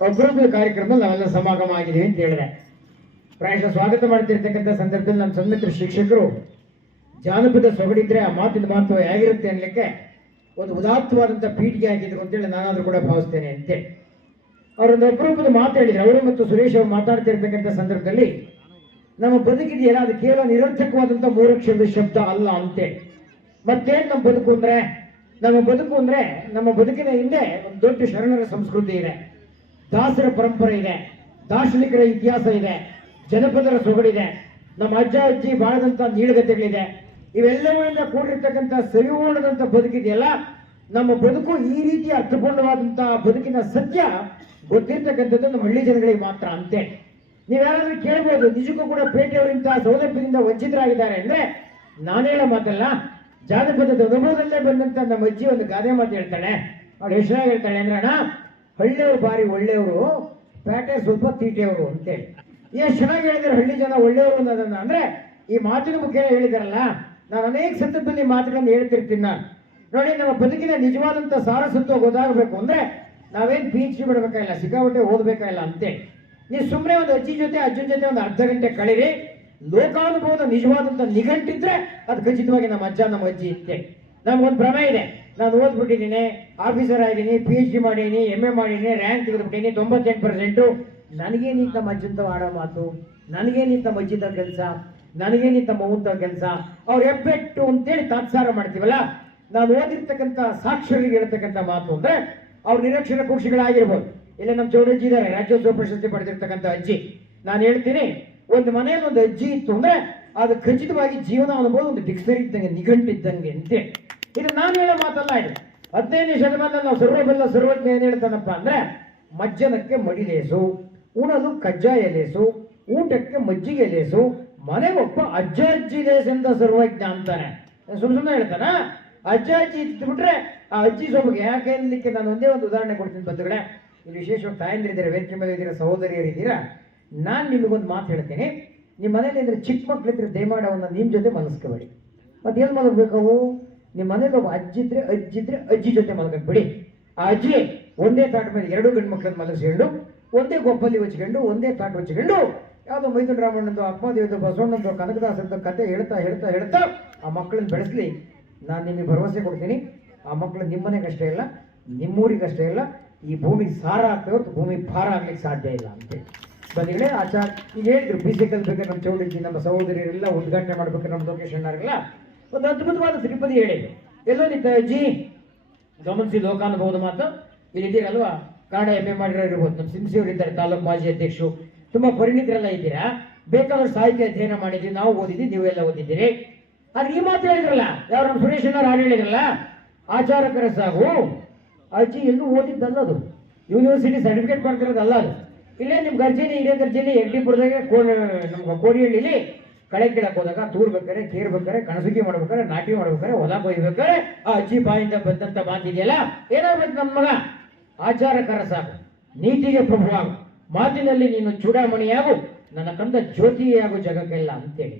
ಅಪರೂಪದ ಕಾರ್ಯಕ್ರಮದಲ್ಲಿ ನಾವೆಲ್ಲ ಸಮಾಗಮ ಆಗಿದ್ದೀವಿ ಅಂತ ಹೇಳಿದೆ. ಪ್ರಾಯಶಃ ಸ್ವಾಗತ ಮಾಡ್ತಿರ್ತಕ್ಕಂಥ ಸಂದರ್ಭದಲ್ಲಿ ನಮ್ಮ ಸನ್ಮಿತ್ರ ಶಿಕ್ಷಕರು ಜಾನಪದ ಸೊಗಡಿದ್ರೆ ಆ ಮಾತಿನ ಮಹತ್ವ ಹೇಗಿರುತ್ತೆ ಅನ್ನಲಿಕ್ಕೆ ಒಂದು ಉದಾತ್ತವಾದಂಥ ಪೀಠಿಗೆ ಹಾಕಿದ್ರು ಅಂತೇಳಿ ನಾನಾದರೂ ಕೂಡ ಭಾವಿಸ್ತೇನೆ ಅಂತೇಳಿ ಅವರೊಂದು ಅಪರೂಪದ ಮಾತು ಹೇಳಿದ್ರು. ಅವರು ಮತ್ತು ಸುರೇಶ್ ಅವರು ಮಾತಾಡ್ತಿರ್ತಕ್ಕಂಥ ಸಂದರ್ಭದಲ್ಲಿ ನಮ್ಮ ಬದುಕಿದೆಯಲ್ಲ ಅದು ಕೇವಲ ನಿರರ್ಥಕವಾದಂಥ ಮೂರಕ್ಷರದ ಶಬ್ದ ಅಲ್ಲ ಅಂತೇಳಿ. ಮತ್ತೇನು ನಮ್ಮ ಬದುಕು ಅಂದ್ರೆ ನಮ್ಮ ಬದುಕಿನ ಹಿಂದೆ ಒಂದು ದೊಡ್ಡ ಶರಣರ ಸಂಸ್ಕೃತಿ ಇದೆ, ದಾಸರ ಪರಂಪರೆ ಇದೆ, ದಾರ್ಶನಿಕರ ಇತಿಹಾಸ ಇದೆ, ಜನಪದರ ಸೊಗಡಿದೆ, ನಮ್ಮ ಅಜ್ಜ ಅಜ್ಜಿ ಬಾಳದಂತ ನೀಳಗತೆಗಳಿದೆ. ಇವೆಲ್ಲವರಿಂದ ಕೂಡಿರ್ತಕ್ಕಂಥ ಸವಿವೂರ್ಣದಂಥ ಬದುಕಿದೆಯಲ್ಲ, ನಮ್ಮ ಬದುಕು ಈ ರೀತಿ ಅರ್ಥಪೂರ್ಣವಾದಂತಹ ಬದುಕಿನ ಸತ್ಯ ಗೊತ್ತಿರ್ತಕ್ಕಂಥದ್ದು ನಮ್ಮ ಹಳ್ಳಿ ಜನಗಳಿಗೆ ಮಾತ್ರ ಅಂತೆ. ನೀವ್ಯಾರಾದ್ರೂ ಕೇಳ್ಬೋದು, ನಿಜಕ್ಕೂ ಕೂಡ ಪೇಟೆಯವರಿಂದ ಸೌಲಭ್ಯದಿಂದ ವಂಚಿತರಾಗಿದ್ದಾರೆ ಅಂದ್ರೆ ನಾನು ಹೇಳೋ ಮಾತಲ್ಲ, ಜಾನಪದದ ಅನುಭವದಲ್ಲೇ ಬಂದಂತ ನಮ್ಮ ಅಜ್ಜಿ ಒಂದು ಗಾದೆ ಮಾತು ಹೇಳ್ತಾಳೆ. ಅವ್ರು ಎಷ್ಟಾಗಿ ಹೇಳ್ತಾಳೆ ಅಂದ್ರೆ, ಅಣ್ಣ ಹಳ್ಳಿಯವರು ಬಾರಿ ಒಳ್ಳೆಯವರು, ಪೇಟೆ ಸ್ವಲ್ಪ ತೀಟೆಯವರು ಅಂತೇಳಿ. ಎಷ್ಟು ಚೆನ್ನಾಗಿ ಹೇಳಿದಾರೆ ಹಳ್ಳಿ ಜನ ಒಳ್ಳೆಯವರು ಅನ್ನೋದನ್ನ. ಅಂದ್ರೆ ಈ ಮಾತಿನ ಮುಖ್ಯ ಹೇಳಿದಾರಲ್ಲ, ನಾನು ಅನೇಕ ಸಂದರ್ಭದಲ್ಲಿ ಮಾತುಗಳನ್ನು ಹೇಳ್ತಿರ್ತೀನಿ. ನಾನು ನೋಡಿ, ನಮ್ಮ ಬದುಕಿನ ನಿಜವಾದಂಥ ಸಾರಸತ್ವ ಗೊತ್ತಾಗಬೇಕು ಅಂದ್ರೆ ನಾವೇನು PhD ಬಿಡಬೇಕಾಗಿಲ್ಲ, ಸಿಕ್ಕಾಪಟ್ಟೆ ಓದಬೇಕಾಗಿಲ್ಲ ಅಂತೇಳಿ. ನೀವು ಸುಮ್ಮನೆ ಒಂದು ಅಜ್ಜನ ಜೊತೆ ಒಂದು ಅರ್ಧ ಗಂಟೆ ಕಳೀರಿ, ಲೋಕಾನುಭವದ ನಿಜವಾದಂಥ ನಿಘಂಟಿದ್ರೆ ಅದು ಖಚಿತವಾಗಿ ನಮ್ಮ ಅಜ್ಜ ನಮ್ಮ ಅಜ್ಜಿ ಇತ್ತೆ. ನಮ್ಗೊಂದು ಭ್ರಮೆ ಇದೆ, ನಾನು ಓದ್ಬಿಟ್ಟಿದ್ದೀನಿ, ಆಫೀಸರ್ ಆಗಿದ್ದೀನಿ, PhD ಮಾಡೀನಿ, MA ಮಾಡೀನಿ, ರ್ಯಾಂಕ್ ತೆಗೆದುಬಿಟ್ಟಿನಿ 98%. ನನಗೇನಿತ್ತು ನಮ್ಮ ಅಜ್ಜಂತ ಆಡೋ ಮಾತು, ನನಗೇನಿತ್ತು ನಮ್ಮ ಅಜ್ಜಿದ ಕೆಲಸ, ನನಗೇನಿತ್ತು ನಮ್ಮ ಅವ್ವಂತ ಕೆಲಸ, ಅವ್ರು ಹೆಬ್ಬೆಟ್ಟು ಅಂತೇಳಿ ತಾತ್ಸಾರ ಮಾಡ್ತೀವಲ್ಲ. ನಾವು ಓದಿರ್ತಕ್ಕಂಥ ಸಾಕ್ಷರಿಗೆ ಹೇಳ್ತಕ್ಕಂಥ ಮಾತು ಅಂದ್ರೆ ಅವ್ರು ನಿರಕ್ಷರ ಕುಕ್ಷಿಗಳಾಗಿರ್ಬೋದು. ಇಲ್ಲ ನಮ್ಮ ಚೌಡಜ್ಜಿ ಇದ್ದಾರೆ, ರಾಜ್ಯೋತ್ಸವ ಪ್ರಶಸ್ತಿ ಪಡೆದಿರ್ತಕ್ಕಂಥ ಅಜ್ಜಿ. ನಾನು ಹೇಳ್ತೀನಿ, ಒಂದು ಮನೆಯಲ್ಲಿ ಒಂದು ಅಜ್ಜಿ ಇತ್ತು ಅಂದ್ರೆ ಅದು ಖಚಿತವಾಗಿ ಜೀವನ ಅನುಭವ ಒಂದು ಡಿಕ್ಷನರಿ ಇದ್ದಂಗೆ, ನಿಘಂಟಿದ್ದಂಗೆ ಅಂತೇಳಿ. ಇದು ನಾನು ಹೇಳೋ ಮಾತಲ್ಲ. ಇದು 15ನೇ ಶತಮಾನದಲ್ಲಿ ನಾವು ಸರ್ವಬಲ್ಲ ಸರ್ವಜ್ಞ ಏನ್ ಹೇಳ್ತಾನಪ್ಪ ಅಂದ್ರೆ, ಮಜ್ಜನಕ್ಕೆ ಮಡಿಲೇಸು, ಉಣಲು ಕಜ್ಜಾಯ ಲೇಸು, ಊಟಕ್ಕೆ ಮಜ್ಜಿಗೆ ಲೇಸು, ಮನೆಗೊಬ್ಬ ಅಜ್ಜ ಅಜ್ಜಿ ಲೇಸೆಂದ ಸರ್ವಜ್ಞ ಅಂತಾನೆ. ಸುಮ್ಮನೆ ಹೇಳ್ತಾನ. ಅಜ್ಜ ಅಜ್ಜಿ ಇಟ್ಬಿಟ್ರೆ ಆ ಅಜ್ಜಿ ಸೊಬಗೆ ಯಾಕೆ ಅನ್ಲಿಕ್ಕೆ ನಾನು ಒಂದೇ ಒಂದು ಉದಾಹರಣೆ ಕೊಡ್ತೀನಿ ಬಂಧುಗಳೇ. ಇಲ್ಲಿ ವಿಶೇಷವಾಗಿ ತಾಯಂದಿರಿದ್ದೀರಾ, ವೇದಿಕೆ ಮೇಲೆ ಇದ್ದೀರಾ, ಸಹೋದರಿಯರಿದ್ದೀರಾ. ನಾನು ನಿಮಗೊಂದು ಮಾತು ಹೇಳ್ತೀನಿ. ನಿಮ್ಮ ಮನೇಲಿ ಇದ್ರೆ ಚಿಕ್ಕ ಮಕ್ಳಿದ್ರೆ ದಯಮಾಡಿ ಅವನ್ನ ನಿಮ್ಮ ಜೊತೆ ಮಲಗಿಸ್ಕೋಬೇಡಿ. ಮತ್ತೆ ಏನು ಮಲಗಬೇಕು ಅವು? ನಿಮ್ಮ ಮನೇಲಿ ಒಬ್ಬ ಅಜ್ಜಿದ್ರೆ ಅಜ್ಜಿ ಜೊತೆ ಮಲಗಕ್ಕೆ ಬಿಡಿ. ಆ ಅಜ್ಜಿ ಒಂದೇ ತಾಟ ಮೇಲೆ 2 ಗಂಡು ಮಕ್ಕಳನ್ನ ಮಲಗಿಸ್ಕೊಂಡು, ಒಂದೇ ಗೊಪ್ಪಲ್ಲಿ ಹೊಚ್ಕೊಂಡು, ಒಂದೇ ತಾಟ ಹೊಚ್ಕೊಂಡು, ಯಾವುದೋ ಮೈದುನ ರಾಮಣ್ಣಂದು, ಅಪ್ಪದೇವ್ದು, ಬಸವಣ್ಣಂದು, ಕನಕದಾಸರದ್ದು ಕತೆ ಹೇಳ್ತಾ ಆ ಮಕ್ಕಳನ್ನ ಬೆಳೆಸಲಿ. ನಾನು ನಿಮಗೆ ಭರವಸೆ ಕೊಡ್ತೀನಿ, ಆ ಮಕ್ಕಳು ನಿಮ್ಮನೆಗಷ್ಟೇ ಇಲ್ಲ, ನಿಮ್ಮೂರಿಗಷ್ಟೇ ಇಲ್ಲ, ಈ ಭೂಮಿಗೆ ಸಾರ ಆಗ್ತದೆ ಹೊರತು ಭೂಮಿ ಭಾರ ಆಗ್ಲಿಕ್ಕೆ ಸಾಧ್ಯ ಇಲ್ಲ ಅಂತೇಳಿ. ಬಂದಿಗಳೇ ಆಚಾರ ಈಗ ಹೇಳಿದ್ರು, BC ಬೇಕಾದ್ರೆ ನಮ್ಮ ಚೌಡಜ್ಜಿ, ನಮ್ಮ ಸಹೋದರಿಯರೆಲ್ಲ ಉದ್ಘಾಟನೆ ಮಾಡ್ಬೇಕಾದ್ರೆ ನಮ್ಮ ಲೋಕೇಶ್ ಅಣ್ಣಾರೆಲ್ಲ ಒಂದು ಅದ್ಭುತವಾದ ತ್ರಿಪದಿ ಹೇಳಿದ್ರು. ಎಲ್ಲೋ ನಿಂತ ಅಜ್ಜಿ ಗಮನಿಸಿ ಲೋಕಾನುಭವದ ಮಾತು. ಇಲ್ಲಿದ್ದೀರಲ್ವಾ, ಕನ್ನಡ MA ಮಾಡಿರೋ ಇರ್ಬೋದು, ನಮ್ಮ ಸಿಂಸಿಯವರು ಇದ್ದಾರೆ, ತಾಲೂಕು ಮಾಜಿ ಅಧ್ಯಕ್ಷರು, ತುಂಬಾ ಪರಿಣಿತರೆಲ್ಲ ಇದ್ದೀರಾ. ಬೇಕಾದ್ರೆ ಸಾಹಿತ್ಯ ಅಧ್ಯಯನ ಮಾಡಿದ್ದೀವಿ, ನಾವು ಓದಿದ್ದೀವಿ, ನೀವೆಲ್ಲ ಓದಿದ್ದೀರಿ. ಆದ್ರೆ ಈ ಮಾತು ಹೇಳಿದ್ರಲ್ಲ, ಯಾರು ನಮ್ಮ ಸುರೇಶ್ ಅಣ್ಣವ್ರು ಹಾಡು ಹೇಳಿದ್ರಲ್ಲ, ಆಚಾರಕರ ಸಾಗು. ಅಜ್ಜಿ ಎಲ್ಲೂ ಓದಿದ್ದಲ್ಲ, ಅದು ಯೂನಿವರ್ಸಿಟಿ ಸರ್ಟಿಫಿಕೇಟ್ ಮಾಡ್ತಿರೋದಲ್ಲ. ಅದು ಇಲ್ಲೇ ನಿಮ್ಮ ಗರ್ಜಿನಿ, ಇದೇ ಗರ್ಜಿನಿ ಯಗ್ಡಿಪುರದಾಗೆ ನಮ್ಗೆ ಕೋಡಿಹಳ್ಳಿಲಿ ಕಳೆ ಕೀಳಕ್ಕೆ ಹೋದಾಗ ತೂರ್ಬೇಕಾರೆ, ಕೇರ್ಬೇಕಾರೆ, ಕಣಸುಗಿ ಮಾಡ್ಬೇಕಾರೆ, ನಾಟಿ ಮಾಡ್ಬೇಕಾರೆ, ಹೊಲ ಕೊಯ್ಬೇಕಾರೆ ಆ ಅಜ್ಜಿ ಬಾಯಿಂದ ಬಂದಂತ ಮಾತಿದೆಯಲ್ಲ, ಏನಾಗ್ಬೇಕು ನಮ್ಮ ಮಗ? ಆಚಾರಕರ ಸಾಕು, ನೀತಿಗೆ ಪ್ರಭುವಾಗು, ಮಾತಿನಲ್ಲಿ ನೀನು ಚೂಡಾಮಣಿಯಾಗು, ನನ್ನ ಕಂದ ಜ್ಯೋತಿಯಾಗು ಜಗಕ್ಕೆಲ್ಲ ಅಂತೇಳಿ.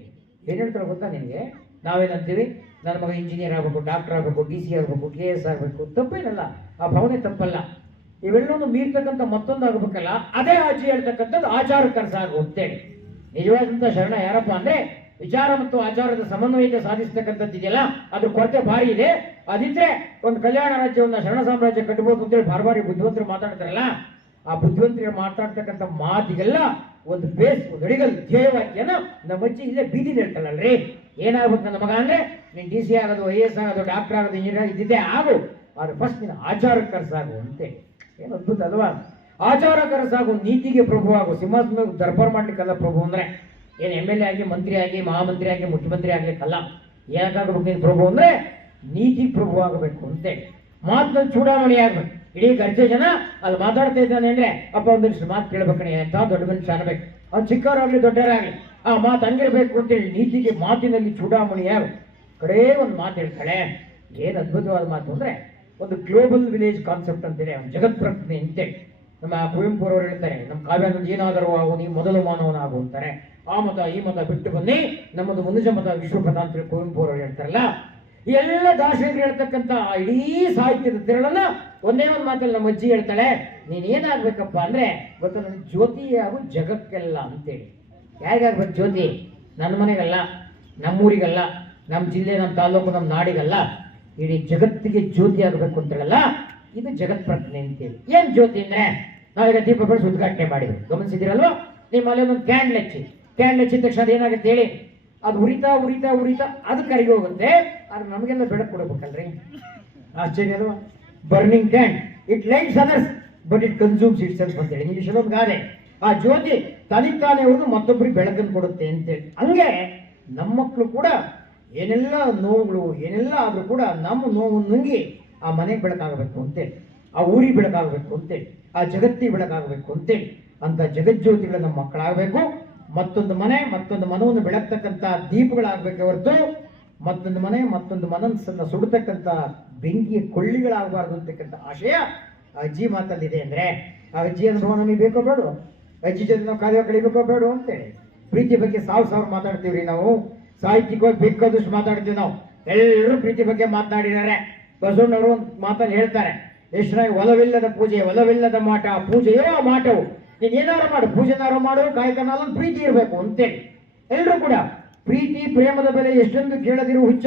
ಏನ್ ಹೇಳ್ತಾರೆ ಗೊತ್ತಾ ನಿನಗೆ? ನಾವೇನಂತೀವಿ, ನನ್ನ ಮಗ ಇಂಜಿನಿಯರ್ ಆಗಬೇಕು, ಡಾಕ್ಟರ್ ಆಗಬೇಕು, DC ಆಗಬೇಕು, KS ಆಗಬೇಕು. ತಪ್ಪೇನಲ್ಲ, ಆ ಭಾವನೆ ತಪ್ಪಲ್ಲ. ಇವೆಲ್ಲವೂ ಮೀರ್ತಕ್ಕಂಥ ಮತ್ತೊಂದು ಆಗಬೇಕಲ್ಲ, ಅದೇ ಅಜ್ಜಿ ಹೇಳ್ತಕ್ಕಂಥದ್ದು ಆಚಾರಕರ ಸಾಗು ಅಂತೇಳಿ. ನಿಜವಾದಂಥ ಶರಣ ಯಾರಪ್ಪ ಅಂದ್ರೆ, ವಿಚಾರ ಮತ್ತು ಆಚಾರದ ಸಮನ್ವಯತೆ ಸಾಧಿಸ್ತಕ್ಕಂಥದ್ದು ಇದೆಯಲ್ಲ, ಅದ್ರ ಕೊರತೆ ಭಾರಿ ಇದೆ. ಅದಿದ್ರೆ ಒಂದು ಕಲ್ಯಾಣ ರಾಜ್ಯವನ್ನ, ಶರಣ ಸಾಮ್ರಾಜ್ಯ ಕಟ್ಟಬಹುದು ಅಂತೇಳಿ ಭಾರಿ ಬುದ್ಧಿವಂತರು ಮಾತಾಡ್ತಾರಲ್ಲ, ಆ ಬುದ್ಧಿವಂತರಿಗೆ ಮಾತಾಡ್ತಕ್ಕಂಥ ಮಾತಿಗೆಲ್ಲ ಒಂದು ಬೇಸ್, ಒಂದು ಅಡಿಗಲ್ ಧ್ಯೇಯವಾಕ್ಯನ ನಮ್ಮ ಅಜ್ಜಿ ಇಲ್ಲೇ ಬೀದಿಲಿ ಹೇಳ್ತಾಳಲ್ರಿ. ಏನಾಗ್ಬೇಕು ನನ್ನ ಮಗ ಅಂದ್ರೆ, ನೀನು DC ಆಗೋದು, IAS ಆಗೋದು, ಡಾಕ್ಟರ್ ಆಗೋದು, ಇಂಜಿನಿಯರ್ ಇದ್ದಿದ್ದೇ ಆಗು, ಆದ್ರೆ ಫಸ್ಟ್ ನೀನು ಆಚಾರಕರ ಸಾಗು ಅಂತೇಳಿ. ಏನು ಅದ್ಭುತ ಅಲ್ವಾ? ಆಚಾರಕರ ಸಾಗು, ನೀತಿಗೆ ಪ್ರಭು ಆಗು. ಸಿಂಹಾಸನ ದರ್ಬಾರ್ ಮಾಡ್ಲಿಕ್ಕಲ್ಲ ಪ್ರಭು ಅಂದ್ರೆ, ಏನು MLA ಆಗಿ, ಮಂತ್ರಿ ಆಗಿ, ಮಹಾಮಂತ್ರಿ ಆಗಿ, ಮುಖ್ಯಮಂತ್ರಿ ಆಗ್ಲಿಕ್ಕಲ್ಲ. ಯಾಕಾಗ್ಬೇಕು ನೀನು ಪ್ರಭು ಅಂದ್ರೆ, ನೀತಿ ಪ್ರಭು ಆಗಬೇಕು ಅಂತೇಳಿ. ಮಾತಿನಲ್ಲಿ ಚೂಡಾಮಣಿ ಆಗ್ಬೇಕು. ಇಡೀ ಗರ್ಜೆ ಜನ ಅಲ್ಲಿ ಮಾತಾಡ್ತಾ ಇದ್ದಾನೆ ಅಂದ್ರೆ, ಅಪ್ಪ ಒಂದಿಷ್ಟು ಮಾತು ಕೇಳ್ಬೇಕಣೆ ಅಂತ ದೊಡ್ಡ ಮನುಷ್ಯ ಅನ್ಬೇಕು. ಅವ್ನು ಚಿಕ್ಕವರಾಗ್ಲಿ ದೊಡ್ಡವರಾಗ್ಲಿ ಆ ಮಾತು ಹಂಗಿರ್ಬೇಕು ಅಂತೇಳಿ ನೀತಿಗೆ ಮಾತಿನಲ್ಲಿ ಚೂಡಾಮಣಿ ಯಾರು ಕಡೆ ಒಂದು ಮಾತು ಹೇಳ್ತಾಳೆ. ಏನು ಅದ್ಭುತವಾದ ಮಾತು ಅಂದ್ರೆ, ಒಂದು ಗ್ಲೋಬಲ್ ವಿಲೇಜ್ ಕಾನ್ಸೆಪ್ಟ್ ಅಂತೇಳಿ, ಅವ್ನು ಜಗತ್ ಪ್ರಜ್ಞೆ ಅಂತೇಳಿ. ನಮ್ಮ ಕುವೆಂಪು ಅವರು ಹೇಳ್ತಾರೆ, ನಮ್ಮ ಕಾವ್ಯದಲ್ಲಿ ಏನಾದರೂ ಆಗು, ನೀವು ಮೊದಲು ಮಾನವನಾಗು ಅಂತಾರೆ. ಆ ಮತ ಈ ಮತ ಬಿಟ್ಟು ಬನ್ನಿ, ನಮ್ಮದು ಮನುಷ್ಯ ಮತ ವಿಶ್ವಪಥ ಅಂತೇಳಿ ಕುವೆಂಪು ಅವರು ಹೇಳ್ತಾರಲ್ಲ. ಎಲ್ಲ ದಾರ್ಶನಿಕರು ಹೇಳ್ತಕ್ಕಂಥ ಇಡೀ ಸಾಹಿತ್ಯದ ತಿರಳನ್ನ ಒಂದೇ ಒಂದು ಮಾತಲ್ಲಿ ನಮ್ಮ ಅಜ್ಜಿ ಹೇಳ್ತಾಳೆ, ನೀನ್ ಏನಾಗ್ಬೇಕಪ್ಪ ಅಂದ್ರೆ ಗೊತ್ತಾ, ನನಗೆ ಜ್ಯೋತಿ ಆಗು ಜಗಕ್ಕೆಲ್ಲ ಅಂತೇಳಿ. ಯಾರಿಗಾಗ್ಬೇಕು ಜ್ಯೋತಿ? ನನ್ನ ಮನೆಗಲ್ಲ, ನಮ್ಮೂರಿಗಲ್ಲ, ನಮ್ಮ ಜಿಲ್ಲೆ, ನಮ್ಮ ತಾಲೂಕು, ನಮ್ಮ ನಾಡಿಗಲ್ಲ, ಇಡೀ ಜಗತ್ತಿಗೆ ಜ್ಯೋತಿ ಆಗಬೇಕು ಅಂತೇಳಲ್ಲ, ಇದು ಜಗತ್ ಪ್ರಜ್ಞೆ ಅಂತೇಳಿ. ಏನ್ ಜ್ಯೋತಿ ಅಂದ್ರೆ, ನಾವೀಗ ದೀಪ ಬೆಳೆಸಿ ಉದ್ಘಾಟನೆ ಮಾಡಿದ್ವಿ, ಗಮನಿಸಿದಿರಲ್ವ? ನಿಮ್ಮ ಅಲ್ಲಿ ಒಂದು ಕ್ಯಾಂಡ್ಲ್ ಹಚ್ಚಿದ ತಕ್ಷಣ ಅದೇನಾಗುತ್ತೆ ಹೇಳಿ, ಅದು ಉರಿತಾ ಉರಿತಾ ಉರಿತಾ ಅದು ಕರಗಿ ಹೋಗುತ್ತೆ. ಆದ್ರೆ ನಮಗೆಲ್ಲ ಬೆಳಕು ಕೊಡಬೇಕಲ್ರಿ, ಆಶ್ಚರ್ಯ ಅಲ್ವಾ? Burning candle, it lights others but it consumes itself ಅಂತೇಳಿ ಇಂಗ್ಲಿಷ್ ಒಂದು ಗಾದೆ. ಆ ಜ್ಯೋತಿ ತನಿತಾನೆ ಹೊಡೆದು ಮತ್ತೊಬ್ಬರಿಗೆ ಬೆಳಕನ್ನು ಕೊಡುತ್ತೆ ಅಂತೇಳಿ. ಹಂಗೆ ನಮ್ಮ ಮಕ್ಕಳು ಕೂಡ ಏನೆಲ್ಲ ನೋವುಗಳು ಏನೆಲ್ಲ ಆದ್ರೂ ಕೂಡ ನಮ್ಮ ನೋವು ನುಂಗಿ ಆ ಮನೆಗೆ ಬೆಳಕಾಗಬೇಕು ಅಂತೇಳಿ, ಆ ಊರಿಗೆ ಬೆಳಕಾಗಬೇಕು ಅಂತೇಳಿ, ಆ ಜಗತ್ತಿಗೆ ಬೆಳಕಾಗಬೇಕು ಅಂತೇಳಿ ಅಂತ ಜಗಜ್ಯೋತಿಗಳು ನಮ್ಮ ಮಕ್ಕಳಾಗಬೇಕು. ಮತ್ತೊಂದು ಮನವನ್ನು ಬೆಳಗ್ತಕ್ಕಂಥ ದೀಪಗಳಾಗಬೇಕೆ ಹೊರತು ಮತ್ತೊಂದು ಮನಸ್ಸನ್ನು ಸುಡತಕ್ಕಂಥ ಬೆಂಕಿಯ ಕೊಳ್ಳಿಗಳಾಗಬಾರ್ದು ಅಂತಕ್ಕಂಥ ಆಶಯ ಅಜ್ಜಿ ಮಾತಲ್ಲಿದೆ. ಅಂದ್ರೆ ಆ ಅಜ್ಜಿ ಅನುಭವ ನಮಗೆ ಬೇಕೋ ಬೇಡ, ಅಜ್ಜಿ ಜೊತೆ ನಾವು ಕಾಲ ಕಳಿಬೇಕೋ ಬೇಡ ಅಂತೇಳಿ. ಪ್ರೀತಿ ಬಗ್ಗೆ ಸಾವಿರ ಮಾತಾಡ್ತೀವ್ರಿ ನಾವು, ಸಾಹಿತ್ಯಿಕವಾಗಿ ಬೇಕಾದಷ್ಟು ಮಾತಾಡ್ತೀವಿ ನಾವು. ಎಲ್ಲರೂ ಪ್ರೀತಿ ಬಗ್ಗೆ ಮಾತನಾಡಿದ್ದಾರೆ. ಬಸವಣ್ಣವರು ಒಂದು ಮಾತಲ್ಲಿ ಹೇಳ್ತಾರೆ, ಎಷ್ಟು ಒಲವಿಲ್ಲದ ಪೂಜೆ, ಒಲವಿಲ್ಲದ ಮಾಟ, ಪೂಜೆಯೋ ಮಾಟವು. ನೀನ್ ಏನಾರು ಮಾಡು, ಪೂಜೆನಾರು ಮಾಡು, ಕಾಯಕನಾಲ ಪ್ರೀತಿ ಇರಬೇಕು ಅಂತೇಳಿ. ಎಲ್ಲರೂ ಕೂಡ ಪ್ರೀತಿ ಪ್ರೇಮದ ಬೆಲೆ ಎಷ್ಟೊಂದು ಕೇಳದಿರು ಹುಚ್ಚ,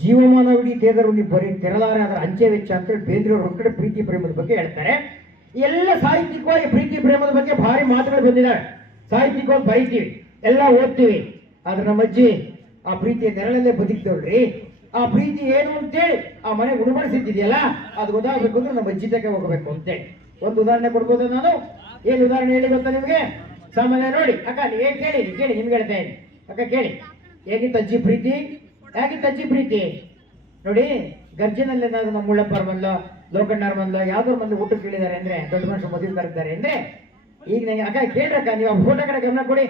ಜೀವಮಾನವಿಡೀ ತೇದರು ನೀವು ಬರೀ ತೆರಲಾರೆ ಅದರ ಅಂಚೆ ವೆಚ್ಚ ಅಂತೇಳಿ ಬೇಂದ್ರವ್ರ ಕಡೆ ಪ್ರೀತಿ ಪ್ರೇಮದ ಬಗ್ಗೆ ಹೇಳ್ತಾರೆ. ಎಲ್ಲ ಸಾಹಿತ್ಯಿಕವಾಗಿ ಪ್ರೀತಿ ಪ್ರೇಮದ ಬಗ್ಗೆ ಭಾರಿ ಮಾತುಗಳು ಬಂದಿದ್ದಾರೆ. ಸಾಹಿತ್ಯಿಕವಾಗಿ ಬರೀತೀವಿ, ಎಲ್ಲ ಓದ್ತೀವಿ. ಆದ್ರೆ ನಮ್ಮ ಅಜ್ಜಿ ಆ ಪ್ರೀತಿಯ ನೆರಳಲ್ಲೇ ಬದುಕ್ತೇವ್ರಿ. ಆ ಪ್ರೀತಿ ಏನು ಅಂತೇಳಿ ಆ ಮನೆ ಉಣಬಡಿಸಿದ್ದಿದೆಯಲ್ಲ, ಅದು ಗೊತ್ತಾಗಬೇಕು ಅಂದ್ರೆ ನಮ್ಮ ಅಜ್ಜಿ ತಕ್ಕೆ ಹೋಗಬೇಕು ಅಂತೇಳಿ. ಒಂದು ಉದಾಹರಣೆ ಕೊಡ್ಬೋದು ನಾನು. ಏನು ಉದಾಹರಣೆ ಹೇಳಿ ಗೊತ್ತಾ ನಿಮಗೆ? ಸಾಮಾನ್ಯ ನೋಡಿ ಅಕ್ಕ, ಏನ್ ಕೇಳಿ ನಿಮ್ಗೆ ಹೇಳ್ತಾ ಇದ್ದೀನಿ ಅಕ್ಕ, ಕೇಳಿ. ಹೇಗಿತ್ತು ಅಜ್ಜಿ ಪ್ರೀತಿ? ಹೇಗಿತ್ತು ಅಜ್ಜಿ ಪ್ರೀತಿ ನೋಡಿ. ಗರ್ಜನಲ್ಲಿ ಏನಾದ್ರು ನಮ್ಮ ಮುಳ್ಳಪ್ಪರ ಬಂದ್ಲ, ಲೋಕಣ್ಣವ್ರ ಬಂದ್ಲ, ಯಾವ್ದಾರು ಮಂದಿ ಊಟಕ್ಕೆ ಕೇಳಿದ್ದಾರೆ ಅಂದ್ರೆ, ದೊಡ್ಡ ಮನುಷ್ಯ ಮದುವೆ ಕರೆದಿದ್ದಾರೆ ಅಂದ್ರೆ, ಈಗ ನಂಗೆ ಅಕ್ಕ ಕೇಳ್ರಕ್ಕ, ನೀವು ಫೋಟೋ ಕಡೆ ಗಮನ ಕೊಡಿ